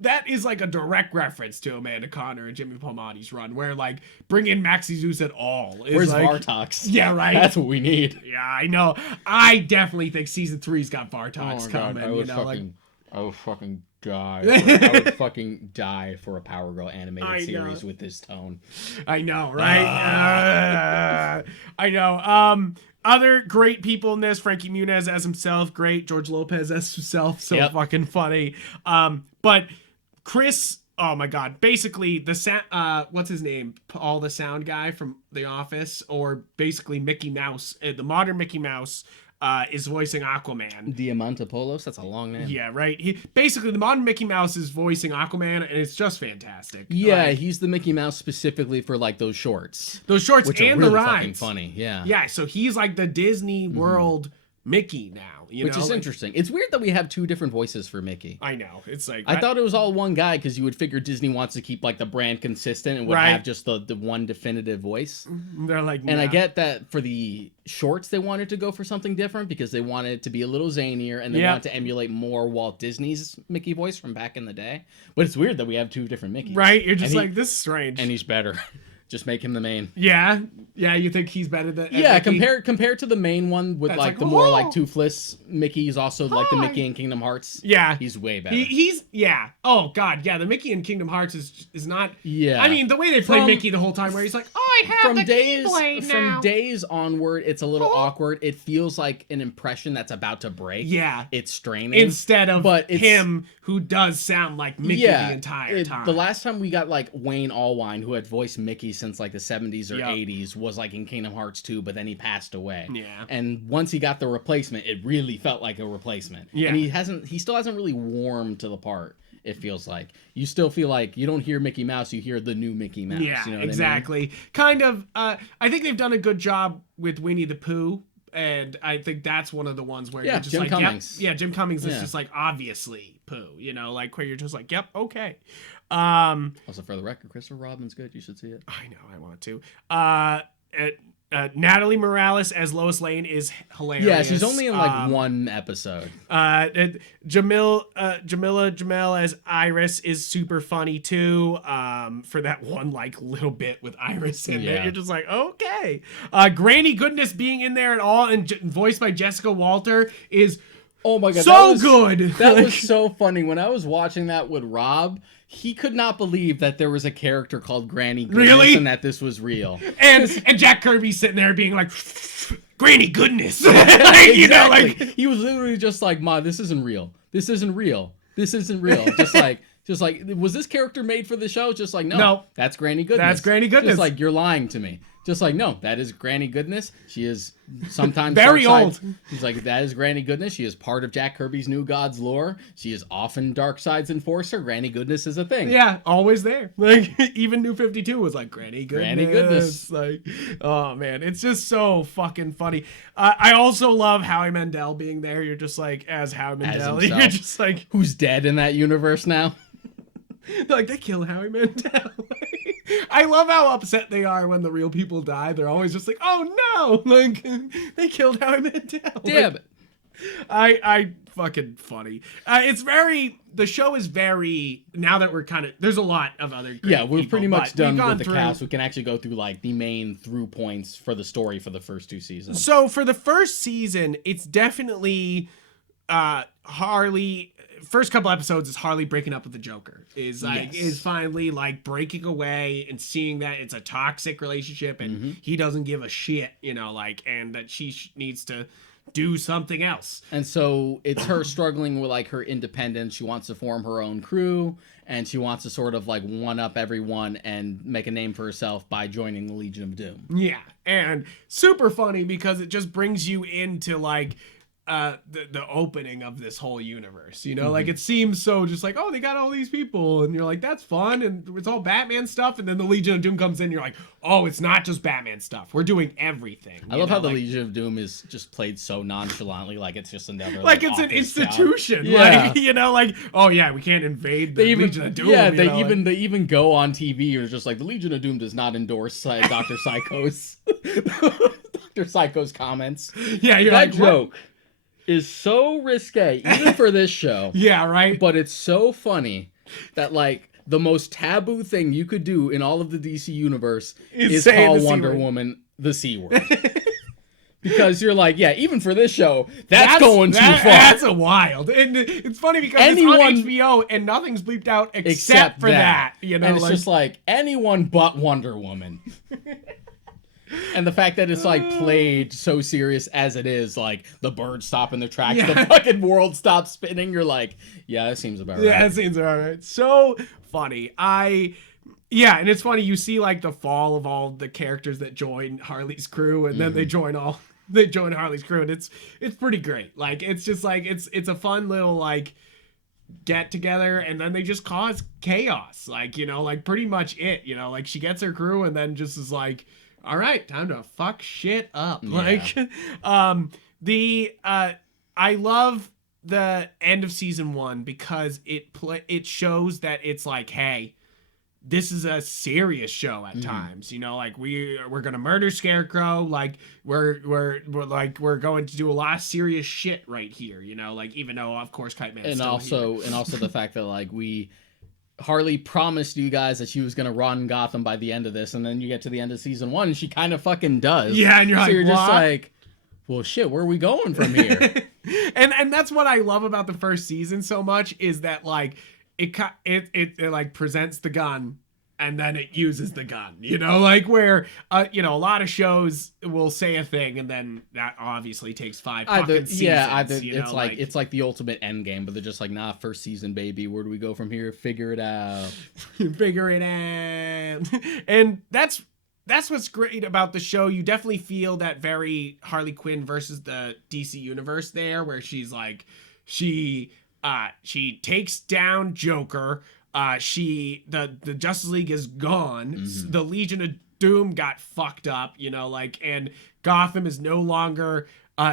That is like a direct reference to Amanda Conner and Jimmy Palmiotti's run, where like bring in Maxie Zeus at all. Where's like, Vartox? Yeah, right. That's what we need. Yeah, I know. I definitely think season 3's got Vartox coming. I would fucking die. I would fucking die for a Power Girl animated series with this tone. I know, right? I know. Other great people in this: Frankie Muniz as himself, great. George Lopez as himself, so fucking funny. But Chris, oh my god, basically what's his name? Paul, the sound guy from The Office, or basically Mickey Mouse, the modern Mickey Mouse. Is voicing Aquaman. Diamantopoulos, that's a long name. Yeah, right. Basically, the modern Mickey Mouse is voicing Aquaman, and it's just fantastic. Yeah, like, he's the Mickey Mouse specifically for like those shorts. Which and are really the rides. Fucking funny, yeah. Yeah, so he's like the Disney World Mickey now. Which is interesting. It's weird that we have two different voices for Mickey. I know. It's like I thought it was all one guy because you would figure Disney wants to keep like the brand consistent and would have just the one definitive voice. They're like, and I get that for the shorts they wanted to go for something different because they wanted it to be a little zanier and they wanted to emulate more Walt Disney's Mickey voice from back in the day. But it's weird that we have two different Mickeys. Right? You're just like, this is strange. And he's better. Just make him the main. Yeah, you think he's better than compared to the main one with like the more like toothless Mickey. He's also like the Mickey in Kingdom Hearts. Yeah, he's way better. He's oh god, yeah. The Mickey in Kingdom Hearts is not. Yeah, I mean the way they play Mickey the whole time, where he's like, I have the Keyblade now. From days onward, it's a little awkward. It feels like an impression that's about to break. Yeah, it's straining instead of him who does sound like Mickey the entire time. The last time we got like Wayne Allwine, who had voiced Mickey since like the 70s or 80s, was like in Kingdom Hearts 2, but then he passed away. Yeah. And once he got the replacement, it really felt like a replacement. Yeah. And he still hasn't really warmed to the part. It feels like you still feel like you don't hear Mickey Mouse, you hear the new Mickey Mouse. Yeah, you know what exactly. I mean? Kind of. I think they've done a good job with Winnie the Pooh. And I think that's one of the ones where you're just Jim like, Cummings. Jim Cummings is just like obviously Pooh, you know, like where you're just like, yep, okay. Also, for the record, Christopher Robin's good. You should see it. I know, I want to. Natalie Morales as Lois Lane is hilarious. Yeah, she's only in like one episode. Jamila Jamel as Iris is super funny too. For that one like little bit with Iris in there, you're just like, okay. Granny Goodness being in there at all and voiced by Jessica Walter is oh my god, so good. That was so funny when I was watching that with Rob. He could not believe that there was a character called Granny Goodness and that this was real. And Jack Kirby's sitting there being like, Granny Goodness. Exactly. You know, like he was literally just like, Ma, this isn't real. This isn't real. This isn't real. Just like Just like, was this character made for the show? Just like, No. That's Granny Goodness. That's Granny Goodness. Just like, you're lying to me. Just like, no, that is Granny Goodness. She is sometimes very old. He's like, that is Granny Goodness. She is part of Jack Kirby's New Gods lore. She is often Darkseid's enforcer. Granny Goodness is a thing. Yeah, always there. Like, even New 52 was like, Granny Goodness. Granny Goodness. Like, oh man, it's just so fucking funny. I also love Howie Mandel being there. You're just like, as Howie Mandel, you're just like, who's dead in that universe now? Like, they killed Howie Mandel. I love how upset they are when the real people die. They're always just like, oh no, like, they killed Howie Mandel. Damn like, it. I fucking funny. The show is very, now that we're kind of, there's a lot of other great we're people, pretty much done with the through, cast. We can actually go through like the main through points for the story for the first 2 seasons. So for the first season, it's definitely Harley. First couple episodes is Harley breaking up with the Joker. Is finally like breaking away and seeing that it's a toxic relationship and he doesn't give a shit, like, and that she needs to do something else. And so it's her struggling with like her independence. She wants to form her own crew and she wants to sort of like one up everyone and make a name for herself by joining the Legion of Doom. Yeah, and super funny because it just brings you into like the opening of this whole universe, like it seems so just like, oh, they got all these people and you're like, that's fun and it's all Batman stuff, and then the Legion of Doom comes in and you're like, oh, it's not just Batman stuff, we're doing everything. I love how the Legion of Doom is just played so nonchalantly, like it's just another like it's an institution job. Yeah. Like, like, oh yeah, we can't invade the Legion of Doom. Yeah, they even go on TV and it's just like, the Legion of Doom does not endorse Dr. Psycho's Dr. Psycho's comments. Yeah, you're that like, joke what? Is so risque, even for this show. Yeah, right? But it's so funny that, like, the most taboo thing you could do in all of the DC universe is call Wonder Woman the C word. Because you're like, yeah, even for this show, that's going too far. That's a wild. And it's funny because it's on HBO and nothing's bleeped out except for that. And it's just like, anyone but Wonder Woman. And the fact that it's like played so serious as it is, like the birds stop in their tracks, the fucking world stops spinning. You're like, yeah, that seems about right. Yeah, that seems about right. So funny. And it's funny. You see like the fall of all the characters that join Harley's crew, and then they join Harley's crew, and it's pretty great. Like it's just like it's a fun little like get together, and then they just cause chaos. Like like pretty much it. Like she gets her crew, and then just is like, all right, time to fuck shit up. Yeah. Like, I love the end of season 1 because it shows that it's like, hey, this is a serious show at times. Like we're gonna murder Scarecrow. Like we're going to do a lot of serious shit right here. Like even though of course Kite Man's still here. And also the fact that like Harley promised you guys that she was going to run Gotham by the end of this, and then you get to the end of season 1, and she kind of fucking does. Yeah, and you're just like, well, shit, where are we going from here? and that's what I love about the first season so much, is that, like, it like, presents the gun, and then it uses the gun, like where, a lot of shows will say a thing and then that obviously takes 5 fucking seasons. Yeah, it's like the ultimate end game, but they're just like, nah, first season, baby. Where do we go from here? Figure it out. Figure it out. And that's what's great about the show. You definitely feel that very Harley Quinn versus the DC universe there, where she's like, she takes down Joker. The Justice League is gone. The Legion of Doom got fucked up, and Gotham is no longer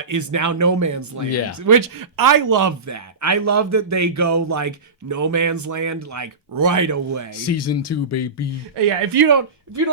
is now no man's land, which I love that. I love that they go like no man's land like right away. Season 2, baby. Yeah, if you don't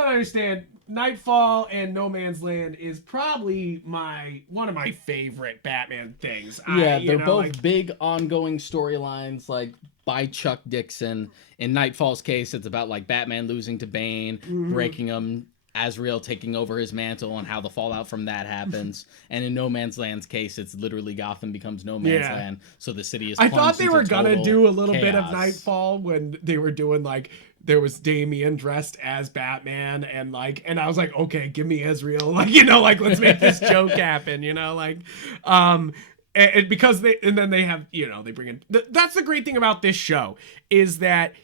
understand, Nightfall and No Man's Land is probably one of my favorite Batman things. Yeah, they're both big ongoing storylines, like by Chuck Dixon. In Nightfall's case, it's about like Batman losing to Bane, breaking him, Azrael taking over his mantle, and how the fallout from that happens. And in No Man's Land's case, it's literally Gotham becomes No Man's Land, so the city is. I thought they were gonna do a little bit of Nightfall when they were doing like, there was Damian dressed as Batman, and I was like, okay, give me Azrael, like let's make this joke happen, and because then they have, they bring in, that's the great thing about this show is that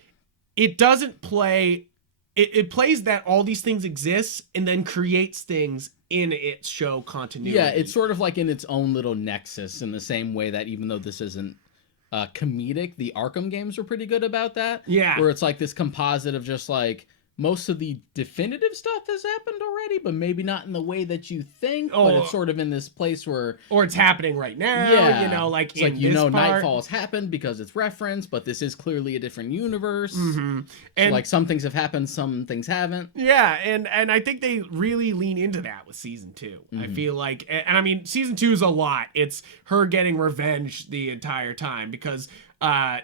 it doesn't play, it plays that all these things exist and then creates things in its show continuity. Yeah, it's sort of like in its own little nexus in the same way that even though this isn't comedic, the Arkham games are pretty good about that. Yeah. Where it's like this composite of just like most of the definitive stuff has happened already, but maybe not in the way that you think. But it's sort of in this place where, or it's happening right now. Yeah, like it's like Nightfall's happened because it's referenced, but this is clearly a different universe. Mm-hmm. And so like some things have happened, some things haven't. Yeah, and I think they really lean into that with season 2. Mm-hmm. I feel like, and I mean, season 2 is a lot. It's her getting revenge the entire time because, to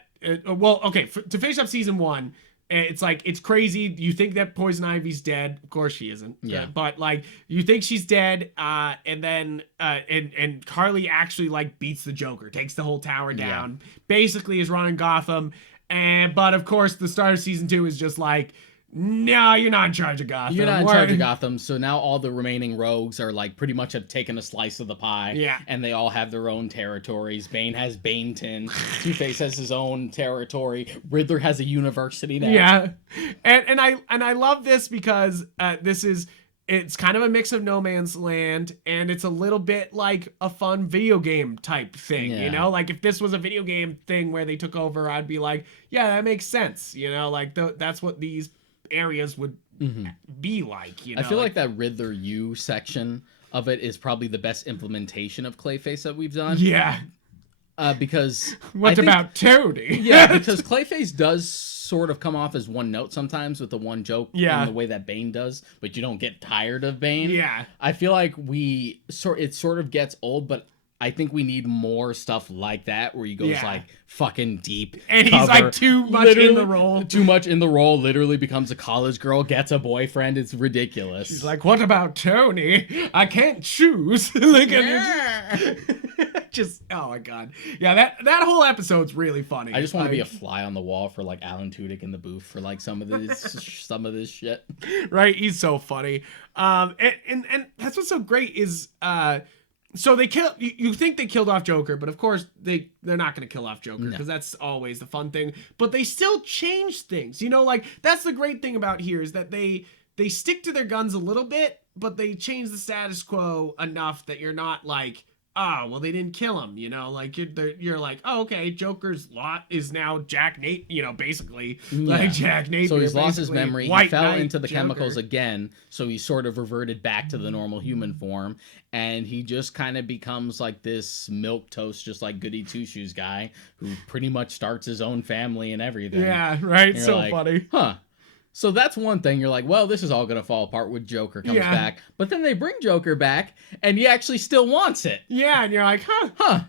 finish up season 1. It's like, it's crazy. You think that Poison Ivy's dead. Of course she isn't. Yeah. But like, you think she's dead. And then, and Harley actually like beats the Joker, takes the whole tower down, basically is running Gotham. But of course the start of season 2 is just like, no, you're not in charge of Gotham. You're not in charge of Gotham. So now all the remaining rogues are like pretty much have taken a slice of the pie. Yeah. And they all have their own territories. Bane has Baneton. Two-Face has his own territory. Riddler has a university now. Yeah. And I love this because it's kind of a mix of No Man's Land, and it's a little bit like a fun video game type thing, Like if this was a video game thing where they took over, I'd be like, yeah, that makes sense, Like that's what these areas would be like, I feel like that Riddler U section of it is probably the best implementation of Clayface that we've done. Yeah. Because what about Tudyk? Yeah, because Clayface does sort of come off as one note sometimes with the one joke in the way that Bane does, but you don't get tired of Bane. Yeah. I feel like it sort of gets old, but I think we need more stuff like that where he goes like fucking deep. And he's like too much in the role. Too much in the role, literally becomes a college girl, gets a boyfriend. It's ridiculous. She's like, what about Tony? I can't choose. Just, oh my God. Yeah, that whole episode's really funny. I just want to be a fly on the wall for like Alan Tudyk in the booth for like some of this shit. Right, he's so funny. And that's what's so great is so they kill. You think they killed off Joker, but of course they're not going to kill off Joker because that's always the fun thing. But they still change things. Like that's the great thing about here is that they stick to their guns a little bit, but they change the status quo enough that you're not like, oh, well, they didn't kill him, like you're like, oh, okay, Joker's lot is now Jack Nate, basically like Jack Nate. So he's lost his memory. He fell into the Joker. chemicals again, so he sort of reverted back to the normal human form, and he just kind of becomes like this milquetoast, just like Goody Two Shoes guy who pretty much starts his own family and everything. Yeah, right. So like, funny, huh? So that's one thing. You're like, well, this is all going to fall apart when Joker comes back. But then they bring Joker back, and he actually still wants it. Yeah, and you're like, huh.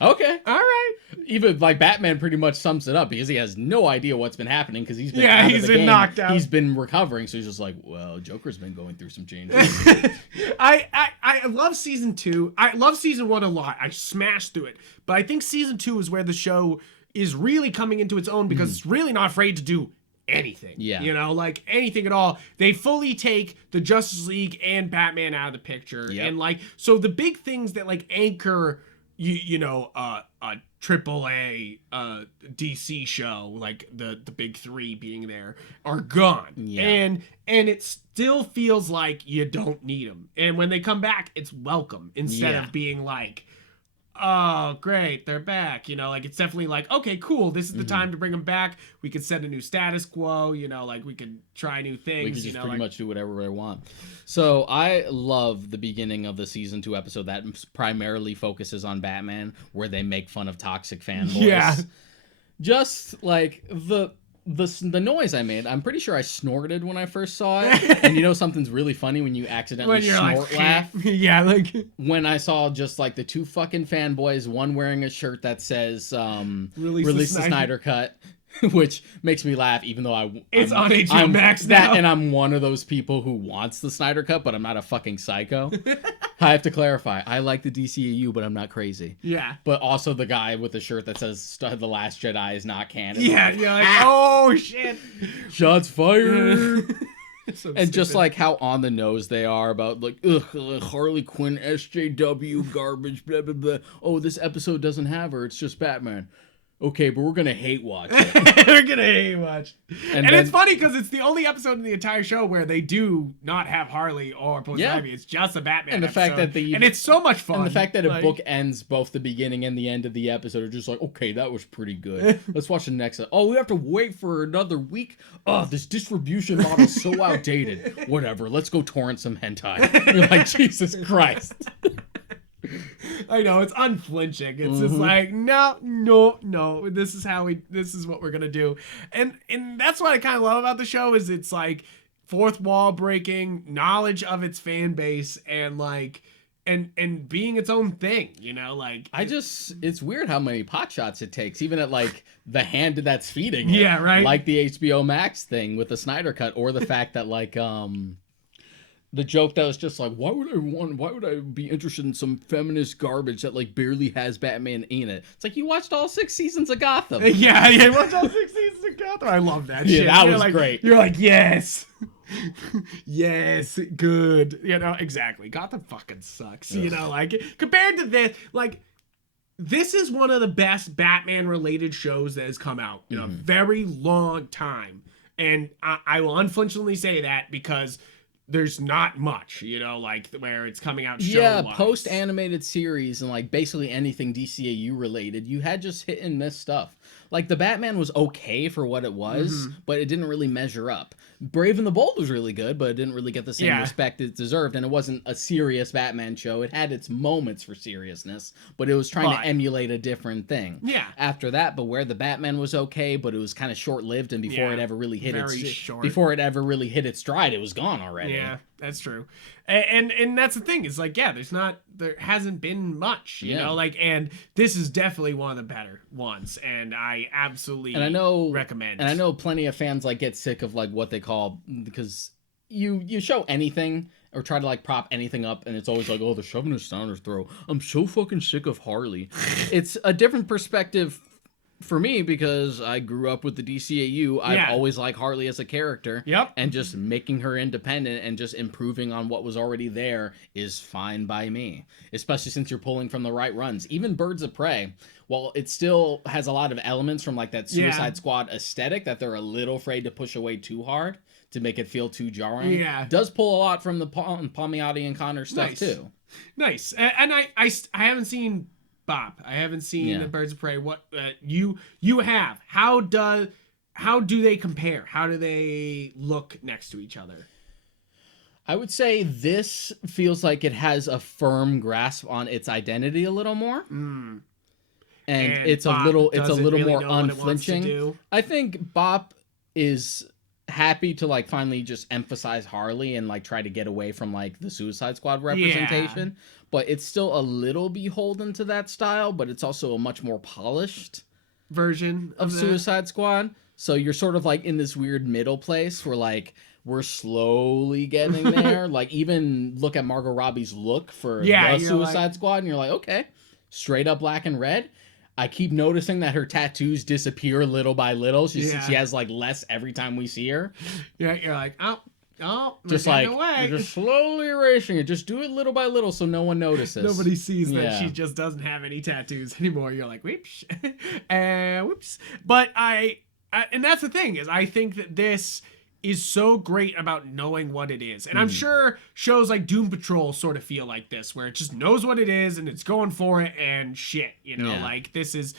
Okay. All right. Even like Batman pretty much sums it up because he has no idea what's been happening because he's been knocked out. He's been recovering, so he's just like, well, Joker's been going through some changes. I love season 2. I love season 1 a lot. I smashed through it. But I think season 2 is where the show is really coming into its own because it's really not afraid to do anything. Like anything at all. They fully take the Justice League and Batman out of the picture. And like, so the big things that like anchor a AAA DC show, like the big 3 being there, are gone. And it still feels like you don't need them. And when they come back, it's welcome instead of being like, oh, great, they're back. Like it's definitely like, okay, cool. This is the time to bring them back. We could set a new status quo. Like we could try new things. We could just pretty much do whatever we want. So I love the beginning of the season 2 episode that primarily focuses on Batman, where they make fun of toxic fanboys. Yeah. Just like the noise I made, I'm pretty sure I snorted when I first saw it. And something's really funny when you accidentally snort laugh. Yeah, like when I saw just like the 2 fucking fanboys, one wearing a shirt that says release the Snyder Cut, which makes me laugh even though it's on HBO Max now. And I'm one of those people who wants the Snyder Cut, but I'm not a fucking psycho. I have to clarify. I like the DCEU, but I'm not crazy. Yeah. But also the guy with the shirt that says The Last Jedi is not canon. Yeah, you're like, oh, shit. Shots fired. So and stupid. just like how on the nose they are about like, Harley Quinn, SJW, garbage, blah, blah, blah. Oh, this episode doesn't have her. It's just Batman. Okay, but we're going to hate watch it. We're going to hate watch. And then, it's funny because it's the only episode in the entire show where they do not have Harley or Poison Ivy. It's just a Batman and the episode. Fact that and it's so much fun. And the fact that a book ends both the beginning and the end of the episode are just like, okay, that was pretty good. Let's watch the next one. Oh, we have to wait for another week? Oh, this distribution model is so outdated. Whatever, let's go torrent some hentai. You're like, Jesus Christ. I know, it's unflinching. It's just like, no, this is what we're gonna do. And that's what I kind of love about the show is it's like fourth wall breaking, knowledge of its fan base, and like and being its own thing, you know, like it's weird how many pot shots it takes, even at like the hand that's feeding it. Yeah, right. Like the HBO Max thing with the Snyder Cut, or the fact that like the joke that was just like, why would I be interested in some feminist garbage that like barely has Batman in it? It's like, you watched all 6 seasons of Gotham. Yeah, you watched all 6 seasons of Gotham. I love that shit. Yeah, that was like, great. You're like, yes. Yes, good. You know, exactly. Gotham fucking sucks. Ugh. You know, like, compared to this, like, this is one of the best Batman-related shows that has come out in a very long time. And I will unflinchingly say that because there's not much, you know, like where it's coming out show-wise. Yeah, post-animated series and like basically anything DCAU related, you had just hit and miss stuff. Like the Batman was okay for what it was, but it didn't really measure up. Brave and the Bold was really good, but it didn't really get the same respect it deserved, and it wasn't a serious Batman show. It had its moments for seriousness, but it was trying to emulate a different thing. Yeah. After that, Beware the Batman was okay, but it was kind of short-lived, and before it ever really hit its stride, it was gone already. Yeah, that's true. And that's the thing. It's like, yeah, there hasn't been much, you know, like, and this is definitely one of the better ones, and I absolutely recommend. And I know plenty of fans like get sick of like what they call, because you show anything or try to like prop anything up, and it's always like, oh, they're shoving us down our throat. I'm so fucking sick of Harley. It's a different perspective for me because I grew up with the DCAU. I've always liked Harley as a character. Yep. And just making her independent and just improving on what was already there is fine by me. Especially since you're pulling from the right runs. Even Birds of Prey, while it still has a lot of elements from like that Suicide Squad aesthetic that they're a little afraid to push away too hard to make it feel too jarring. Yeah. Does pull a lot from the Palmiotti and Connor stuff too. Nice. And I haven't seen Bop. I haven't seen the Birds of Prey. What you have? How do they compare? How do they look next to each other? I would say this feels like it has a firm grasp on its identity a little more. And it's a little really more unflinching. I think Bop is happy to like finally just emphasize Harley and like try to get away from like the Suicide Squad representation, but it's still a little beholden to that style, but it's also a much more polished version of Suicide Squad. So you're sort of like in this weird middle place where like we're slowly getting there. Like even look at Margot Robbie's look for the Suicide Squad and you're like, okay, straight up black and red. I keep noticing that her tattoos disappear little by little. She has like less every time we see her. Yeah, you're like, oh, just like you're just slowly erasing it. Just do it little by little so no one notices. Nobody sees that she just doesn't have any tattoos anymore. You're like, whoops, whoops. But and that's the thing is, I think that this is so great about knowing what it is. And I'm sure shows like Doom Patrol sort of feel like this, where it just knows what it is and it's going for it and shit, you know, like this is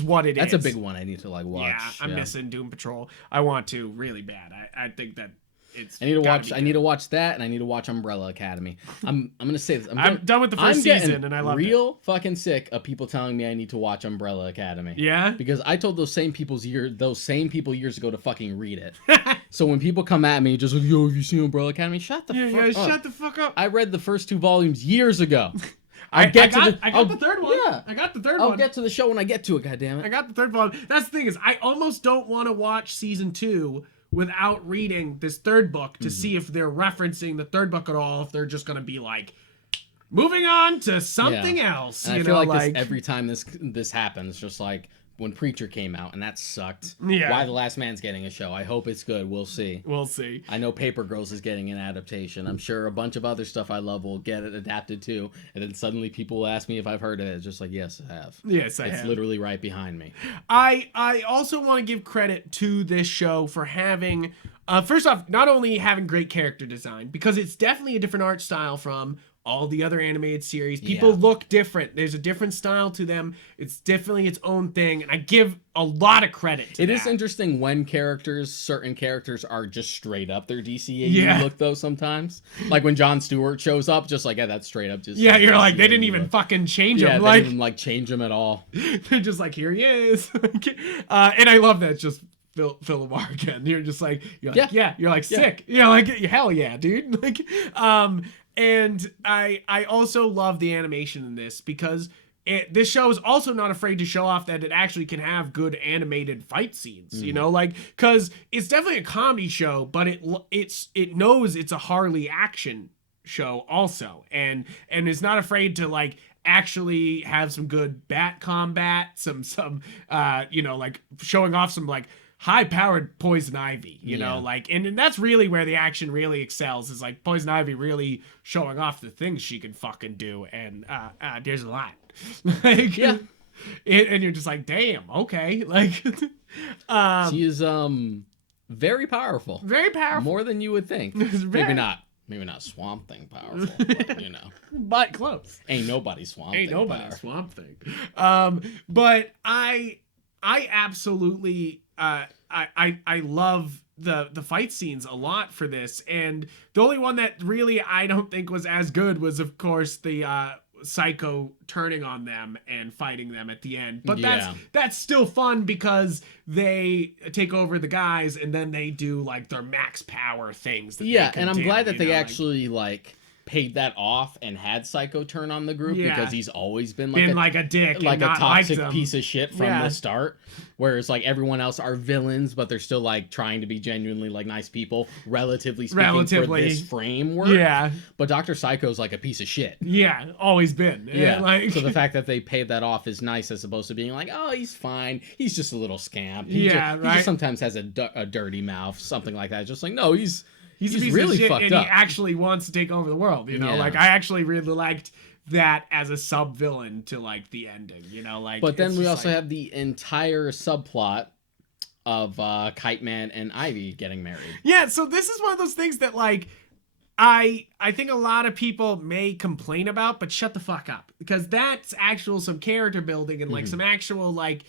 what it is. That's a big one I need to like watch. Yeah, I'm missing Doom Patrol. I want to really bad. I think that I need to watch that, and I need to watch Umbrella Academy. I'm gonna say this. I'm done with the first season, and I love it. Real fucking sick of people telling me I need to watch Umbrella Academy. Yeah, because I told those same people years ago to fucking read it. So when people come at me just like, yo, have you seen Umbrella Academy? Shut the fuck up. Shut the fuck up. I read the first 2 volumes years ago. I got the third one. Yeah, I got the third one. I'll get to the show when I get to it. Goddammit. I got the third one. That's the thing is, I almost don't want to watch season 2 without reading this third book to see if they're referencing the third book at all, if they're just going to be like, moving on to something else. And I feel like this, every time this happens, just like, when Preacher came out, and that sucked. Yeah. Why the Last Man's getting a show. I hope it's good. We'll see. We'll see. I know Paper Girls is getting an adaptation. I'm sure a bunch of other stuff I love will get it adapted too. And then suddenly people will ask me if I've heard of it. It's just like, yes, I have. Yes, I have. It's literally right behind me. I also want to give credit to this show for having, first off, not only having great character design, because it's definitely a different art style from all the other animated series. People look different. There's a different style to them. It's definitely its own thing. And I give a lot of credit to It that. is interesting when certain characters are just straight up their DCAU look, though, sometimes. Like when Jon Stewart shows up, just like, yeah, that's straight up just... Yeah, you're like, they didn't DCAU even look. fucking change him. Yeah, they like, didn't even, like, change him at all. They're just like, here he is. And I love that. It's just Phil Lamar again. You're just like, you're like sick. You're like, hell yeah, dude. Like, and I also love the animation in this because this show is also not afraid to show off that it actually can have good animated fight scenes, you know, like, because it's definitely a comedy show, but it knows it's a Harley action show also, and is not afraid to like actually have some good bat combat, some you know, like showing off some like high-powered Poison Ivy, you know, like, and that's really where the action really excels, is like Poison Ivy really showing off the things she can fucking do, and there's a lot. Like, and you're just like, damn, okay, like, she is very powerful. Very powerful. More than you would think. Maybe not Swamp Thing powerful, but, you know. But close. Ain't nobody Swamp Thing. Ain't nobody Swamp Thing. But I absolutely I love the fight scenes a lot for this, and the only one that really I don't think was as good was, of course, the Psycho turning on them and fighting them at the end. But that's still fun because they take over the guys and then they do like their max power things that and I'm glad that they actually like paid that off and had Psycho turn on the group, because he's always been like a dick, like a toxic liked piece of shit from the start, whereas like everyone else are villains, but they're still like trying to be genuinely like nice people, relatively speaking, for this framework. But Dr. Psycho's like a piece of shit. Always been. Like, so the fact that they paid that off is nice, as opposed to being like, oh, he's fine, he's just a little scamp, he just sometimes has a dirty mouth, something like that. Just like, no, he's really fucked and up. He actually wants to take over the world, you know? Like, I actually really liked that as a sub-villain to, like, the ending, you know? Like, but then we also have the entire subplot of Kite Man and Ivy getting married. Yeah, so this is one of those things that, like, I think a lot of people may complain about, but shut the fuck up. Because that's some character building and, like, some actual, like...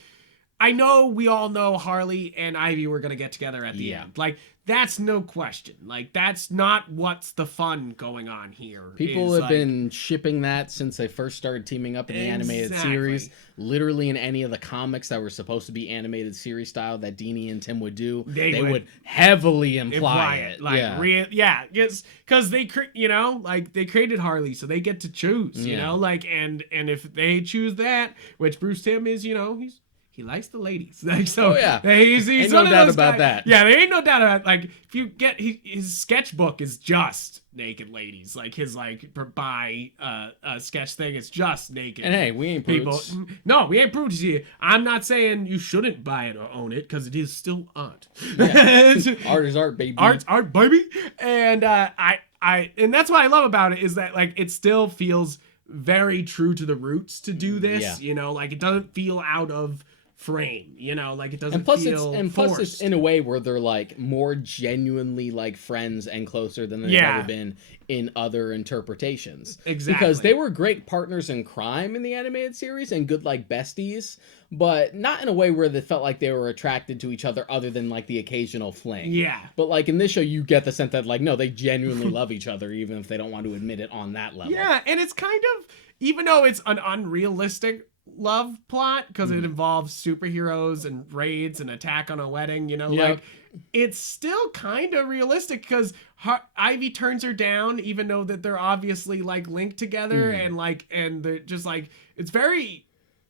I know we all know Harley and Ivy were going to get together at the end. Like, that's no question. Like, that's not what's the fun going on here. People have been shipping that since they first started teaming up in the animated series. Literally in any of the comics that were supposed to be animated series style that Dini and Timm would do, they would heavily imply it. Like, because they, you know, like, they created Harley, so they get to choose, you know, like, and if they choose that, which Bruce Timm is, you know, he likes the ladies. Like, so he's ain't no doubt about that. Yeah, there ain't no doubt about it. Like, if you get his sketchbook is just naked ladies. Like, his like sketch thing is just naked. And hey, we ain't prudes. No, we ain't prudes here. I'm not saying you shouldn't buy it or own it, because it is still art. Art is art, baby. Art's art, baby. And and that's what I love about it, is that like it still feels very true to the roots to do this. You know, like, it doesn't feel out of frame, you know, like, it doesn't feel forced. Plus it's in a way where they're like more genuinely like friends and closer than they've ever been in other interpretations. Exactly. Because they were great partners in crime in the animated series and good like besties, but not in a way where they felt like they were attracted to each other other than like the occasional fling. But like in this show, you get the sense that like, no, they genuinely love each other, even if they don't want to admit it on that level. Yeah, and it's kind of, even though it's an unrealistic love plot, because it involves superheroes and raids and attack on a wedding, you know, like, it's still kind of realistic, because Ivy turns her down, even though that they're obviously like linked together, and like, and they're just like, it's very,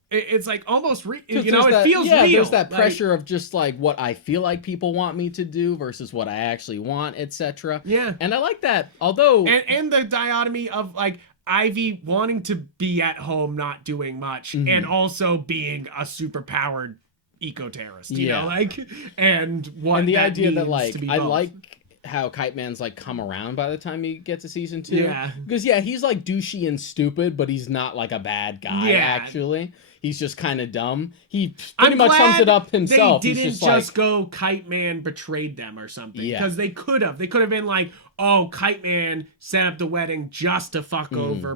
it's like almost you know, it feels real. There's that pressure of just like what I feel like people want me to do versus what I actually want, etc. And I like that, although and the dichotomy of like Ivy wanting to be at home not doing much, and also being a super powered eco-terrorist, you know, like, and what and the that idea that means like to be I both. like how Kite Man's like come around by the time you get to season 2. Yeah. Because he's like douchey and stupid, but he's not like a bad guy actually. He's just kind of dumb. He pretty much sums it up himself. They didn't just like, go Kite Man betrayed them or something. Because they could have. They could have been like, oh, Kite Man set up the wedding just to fuck over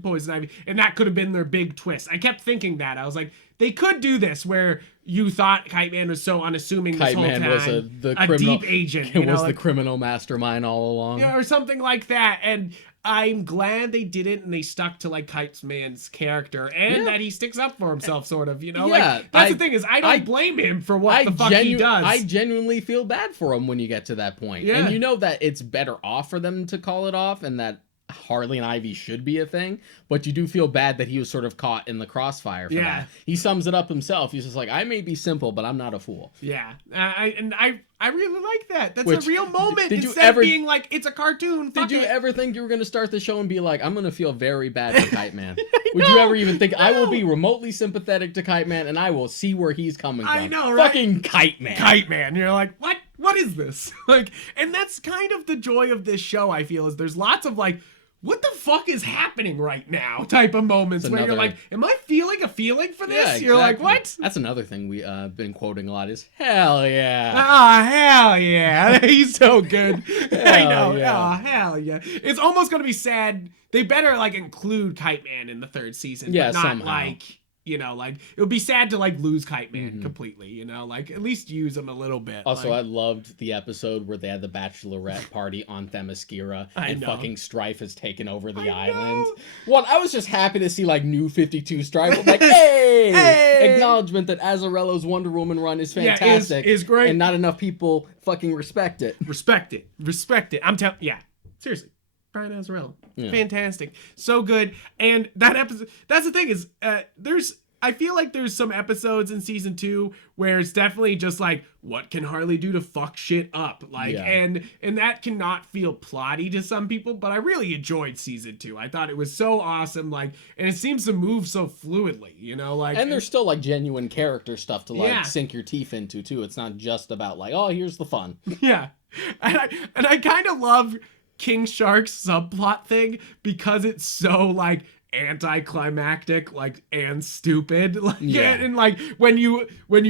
Poison Ivy. And that could have been their big twist. I kept thinking that. I was like, they could do this where you thought Kite Man was so unassuming this whole time. Kite Man was a criminal, deep agent. It was the criminal mastermind all along. Or something like that. And I'm glad they did it and they stuck to like Kite Man's character and that he sticks up for himself, sort of, you know? Like, that's the thing is, I don't blame him for what the fuck he does. I genuinely feel bad for him when you get to that point. And you know that it's better off for them to call it off and that Harley and Ivy should be a thing, but you do feel bad that he was sort of caught in the crossfire for that. He sums it up himself. He's just like, I may be simple, but I'm not a fool. Yeah. I really like that. That's a real moment. Instead of being like, it's a cartoon. Did you ever think you were going to start the show and be like, I'm going to feel very bad for Kite Man? Would you ever even think, I will be remotely sympathetic to Kite Man and I will see where he's coming from? I know, right? Fucking Kite Man. Kite Man. You're like, what? What is this? Like, and that's kind of the joy of this show, I feel, is there's lots of like, what the fuck is happening right now type of moments where you're like, am I feeling a feeling for this? Yeah, You're like, what? That's another thing we've been quoting a lot is, hell yeah. Oh, hell yeah. He's so good. I know. Yeah. Oh, hell yeah. It's almost going to be sad. They better like include Kite Man in the 3rd season. Yeah, but not somehow. like, you know, like it would be sad to like lose Kite Man completely, you know, like at least use him a little bit. Also, like, I loved the episode where they had the bachelorette party on Themyscira and fucking Strife has taken over the island. One, I was just happy to see like new 52 Strife. I'm like, hey! Acknowledgement that Azzarello's Wonder Woman run is fantastic. Is great. And not enough people fucking respect it. Respect it. I'm telling, seriously. Brian Azzarello. Fantastic. So good. And that episode, that's the thing is, I feel like there's some episodes in season 2 where it's definitely just like, what can Harley do to fuck shit up? Like, and that cannot feel plotty to some people, but I really enjoyed season 2. I thought it was so awesome. Like, and it seems to move so fluidly, you know, like. And there's still like genuine character stuff to like sink your teeth into too. It's not just about like, oh, here's the fun. Yeah. And I kind of love King Shark's subplot thing because it's so like anticlimactic, like, and stupid, like, and like when you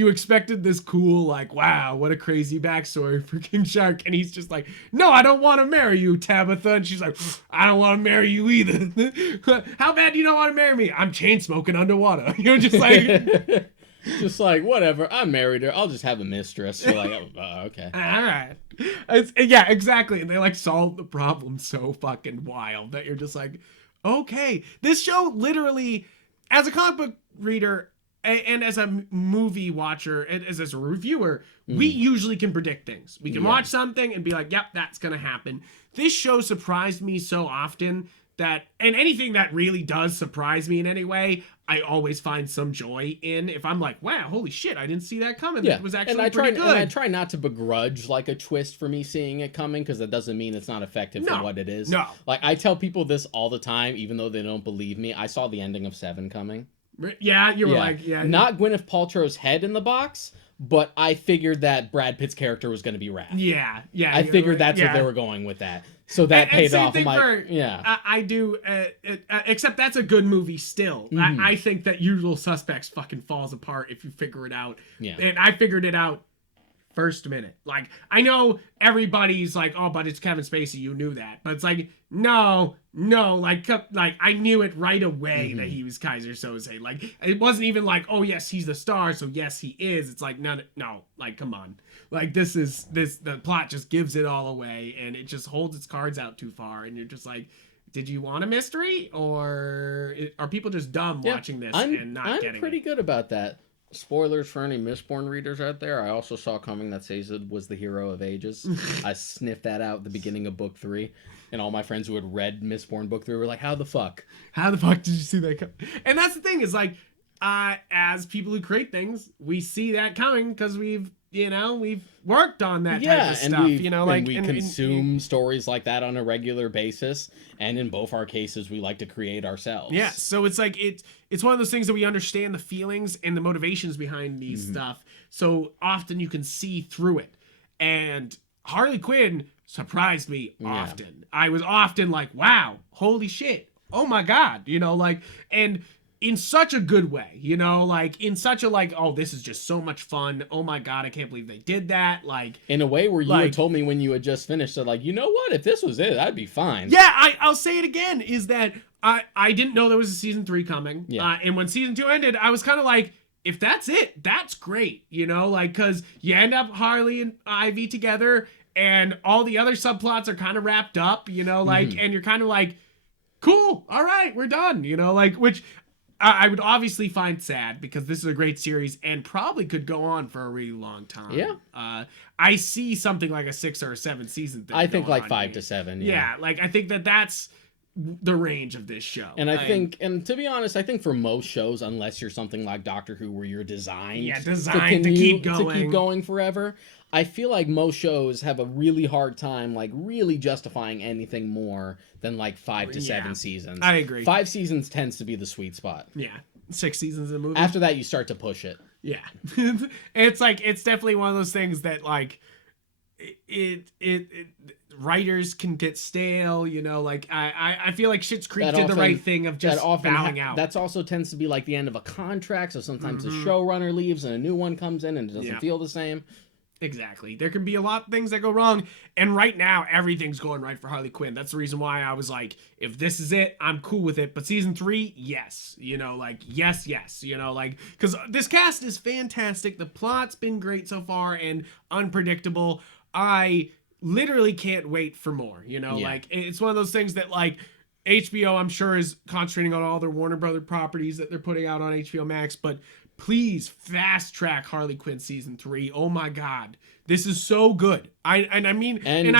expected this cool, like, wow, what a crazy backstory for King Shark, and he's just like, no, I don't want to marry you, Tabitha, and she's like, I don't want to marry you either. How bad do you not want to marry me? I'm chain smoking underwater. You're just like. Just like, whatever, I married her, I'll just have a mistress. You're like, oh, okay. All right. Yeah, exactly. And they like solve the problem so fucking wild that you're just like, okay. This show literally, as a comic book reader and as a movie watcher and as a reviewer, we usually can predict things. We can watch something and be like, yep, that's going to happen. This show surprised me so often that, and anything that really does surprise me in any way, I always find some joy in. If I'm like, wow, holy shit, I didn't see that coming. That was actually pretty good. And I try not to begrudge like a twist for me seeing it coming, because that doesn't mean it's not effective for what it is. No. Like, I tell people this all the time, even though they don't believe me. I saw the ending of 7 coming. Yeah, you were like, yeah. Not Gwyneth Paltrow's head in the box, but I figured that Brad Pitt's character was going to be Raph. Yeah. I figured that's what they were going with that. So that paid off. I'm like, I do, except that's a good movie still. I think that Usual Suspects fucking falls apart if you figure it out. Yeah. And I figured it out first minute. Like, I know everybody's like, oh, but it's Kevin Spacey, you knew that. But it's like, no, like I knew it right away that he was Kaiser Soze. Like, it wasn't even like, oh yes, he's the star, so yes, he is. It's like, no, like, come on. Like, the plot just gives it all away, and it just holds its cards out too far, and you're just like, did you want a mystery, or are people just dumb watching this and not getting it? I'm pretty good about that. Spoilers for any Mistborn readers out there. I also saw coming that Sazed was the hero of ages. I sniffed that out at the beginning of book 3, and all my friends who had read Mistborn book 3 were like, how the fuck did you see that coming? And that's the thing is, like, as people who create things, we see that coming because we've we've worked on that type of stuff. We consume stories like that on a regular basis, and in both our cases, we like to create ourselves. Yeah, so it's like it's one of those things that we understand the feelings and the motivations behind these stuff. So often you can see through it, and Harley Quinn surprised me often. I was often like, wow, holy shit, oh my god, and in such a good way, in such a oh, this is just so much fun. Oh my god, I can't believe they did that. In a way where you had told me when you had just finished that, you know what, if this was it, I'd be fine. Yeah, I'll say it again, is that I didn't know there was a season 3 coming. Yeah. And when season 2 ended, I was kind of like, if that's it, that's great, because you end up Harley and Ivy together, and all the other subplots are kind of wrapped up, and you're kind of like, cool, all right, we're done, which I would obviously find sad, because this is a great series and probably could go on for a really long time. Yeah. I see something like a 6 or a 7 season thing. I think 5 to 7. Yeah, I think that's the range of this show. And I think, and to be honest, I think for most shows, unless you're something like Doctor Who where you're designed to keep going forever, I feel like most shows have a really hard time really justifying anything more than 5 to 7 seasons. I agree. 5 seasons tends to be the sweet spot. Yeah. 6 seasons of a movie. After that, you start to push it. Yeah. It's it's definitely one of those things that writers can get stale, I feel like Schitt's Creek did the right thing of just bowing out. That's also tends to be the end of a contract, so sometimes the showrunner leaves and a new one comes in and it doesn't feel the same. Exactly. There can be a lot of things that go wrong, and right now everything's going right for Harley Quinn. That's the reason why I was like, if this is it, I'm cool with it. But season 3, yes, yes, because this cast is fantastic. The plot's been great so far and unpredictable. I literally can't wait for more. It's one of those things that HBO, I'm sure, is concentrating on all their Warner Brother properties that they're putting out on HBO Max, but please fast track Harley Quinn season 3. Oh my god, this is so good. I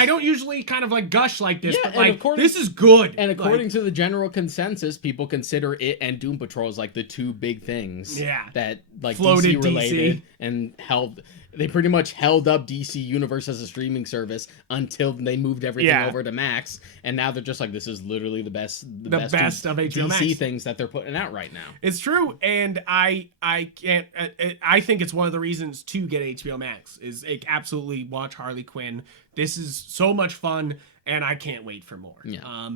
don't usually kind of gush like this, but this is good. And according to the general consensus, people consider it and Doom Patrol as the 2 big things. Yeah. That floated DC related DC. And held. They pretty much held up DC Universe as a streaming service until they moved everything over to Max, and now they're just this is literally the best of HBO DC Max things that they're putting out right now. It's true, and I can't. I think it's one of the reasons to get HBO Max is absolutely watch Harley Quinn. This is so much fun, and I can't wait for more. Yeah.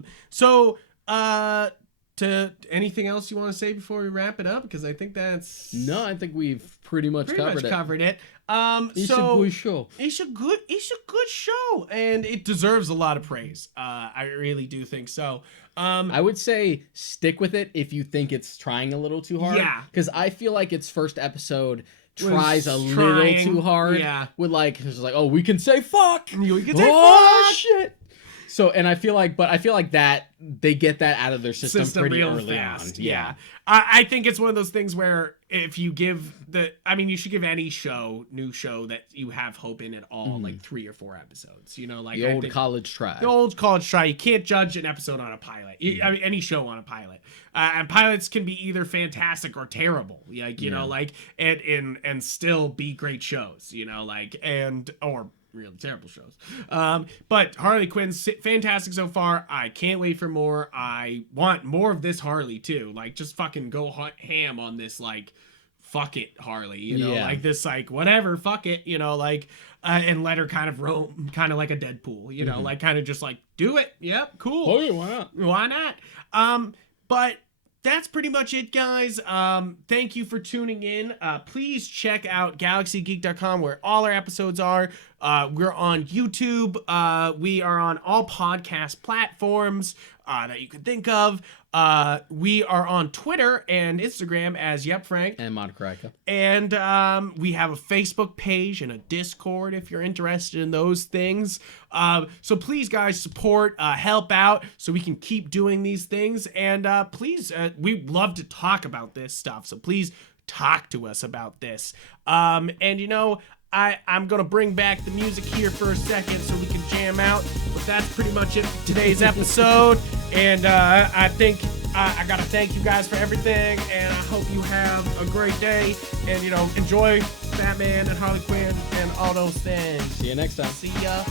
To anything else you want to say before we wrap it up? Because I think that's... No, I think we've pretty much covered it. It's a good show. It's a good show, and it deserves a lot of praise. I really do think so. I would say stick with it if you think it's trying a little too hard. Yeah. Because I feel like its first episode tries a little too hard. Yeah. With oh, we can say fuck. We can say fuck. Shit. So, and I feel like that they get that out of their system pretty early fast. on. Yeah. I think it's one of those things where if you give you should give any new show that you have hope in at all, 3 or 4 episodes, the old college try. The old college try. You can't judge an episode on a pilot. Any show on a pilot. And pilots can be either fantastic or terrible. And still be great shows, or really terrible shows. But Harley Quinn's fantastic so far. I can't wait for more. I want more of this Harley too. Just fucking go ham on this fuck it Harley, this whatever, fuck it, and let her kind of roam, kind of like a Deadpool, kind of just do it. Yep, cool. Oh yeah, why not? Why not? But that's pretty much it, guys. Thank you for tuning in. Please check out galaxygeek.com where all our episodes are. We're on YouTube. We are on all podcast platforms that you could think of. We are on Twitter and Instagram as Yupfrank and Monocrica. And we have a Facebook page and a Discord if you're interested in those things. So please, guys, support, help out so we can keep doing these things. And please, we'd love to talk about this stuff. So please talk to us about this. And I'm going to bring back the music here for a second so we can jam out. But that's pretty much it for today's episode. And I think I got to thank you guys for everything. And I hope you have a great day. And, enjoy Batman and Harley Quinn and all those things. See you next time. See ya.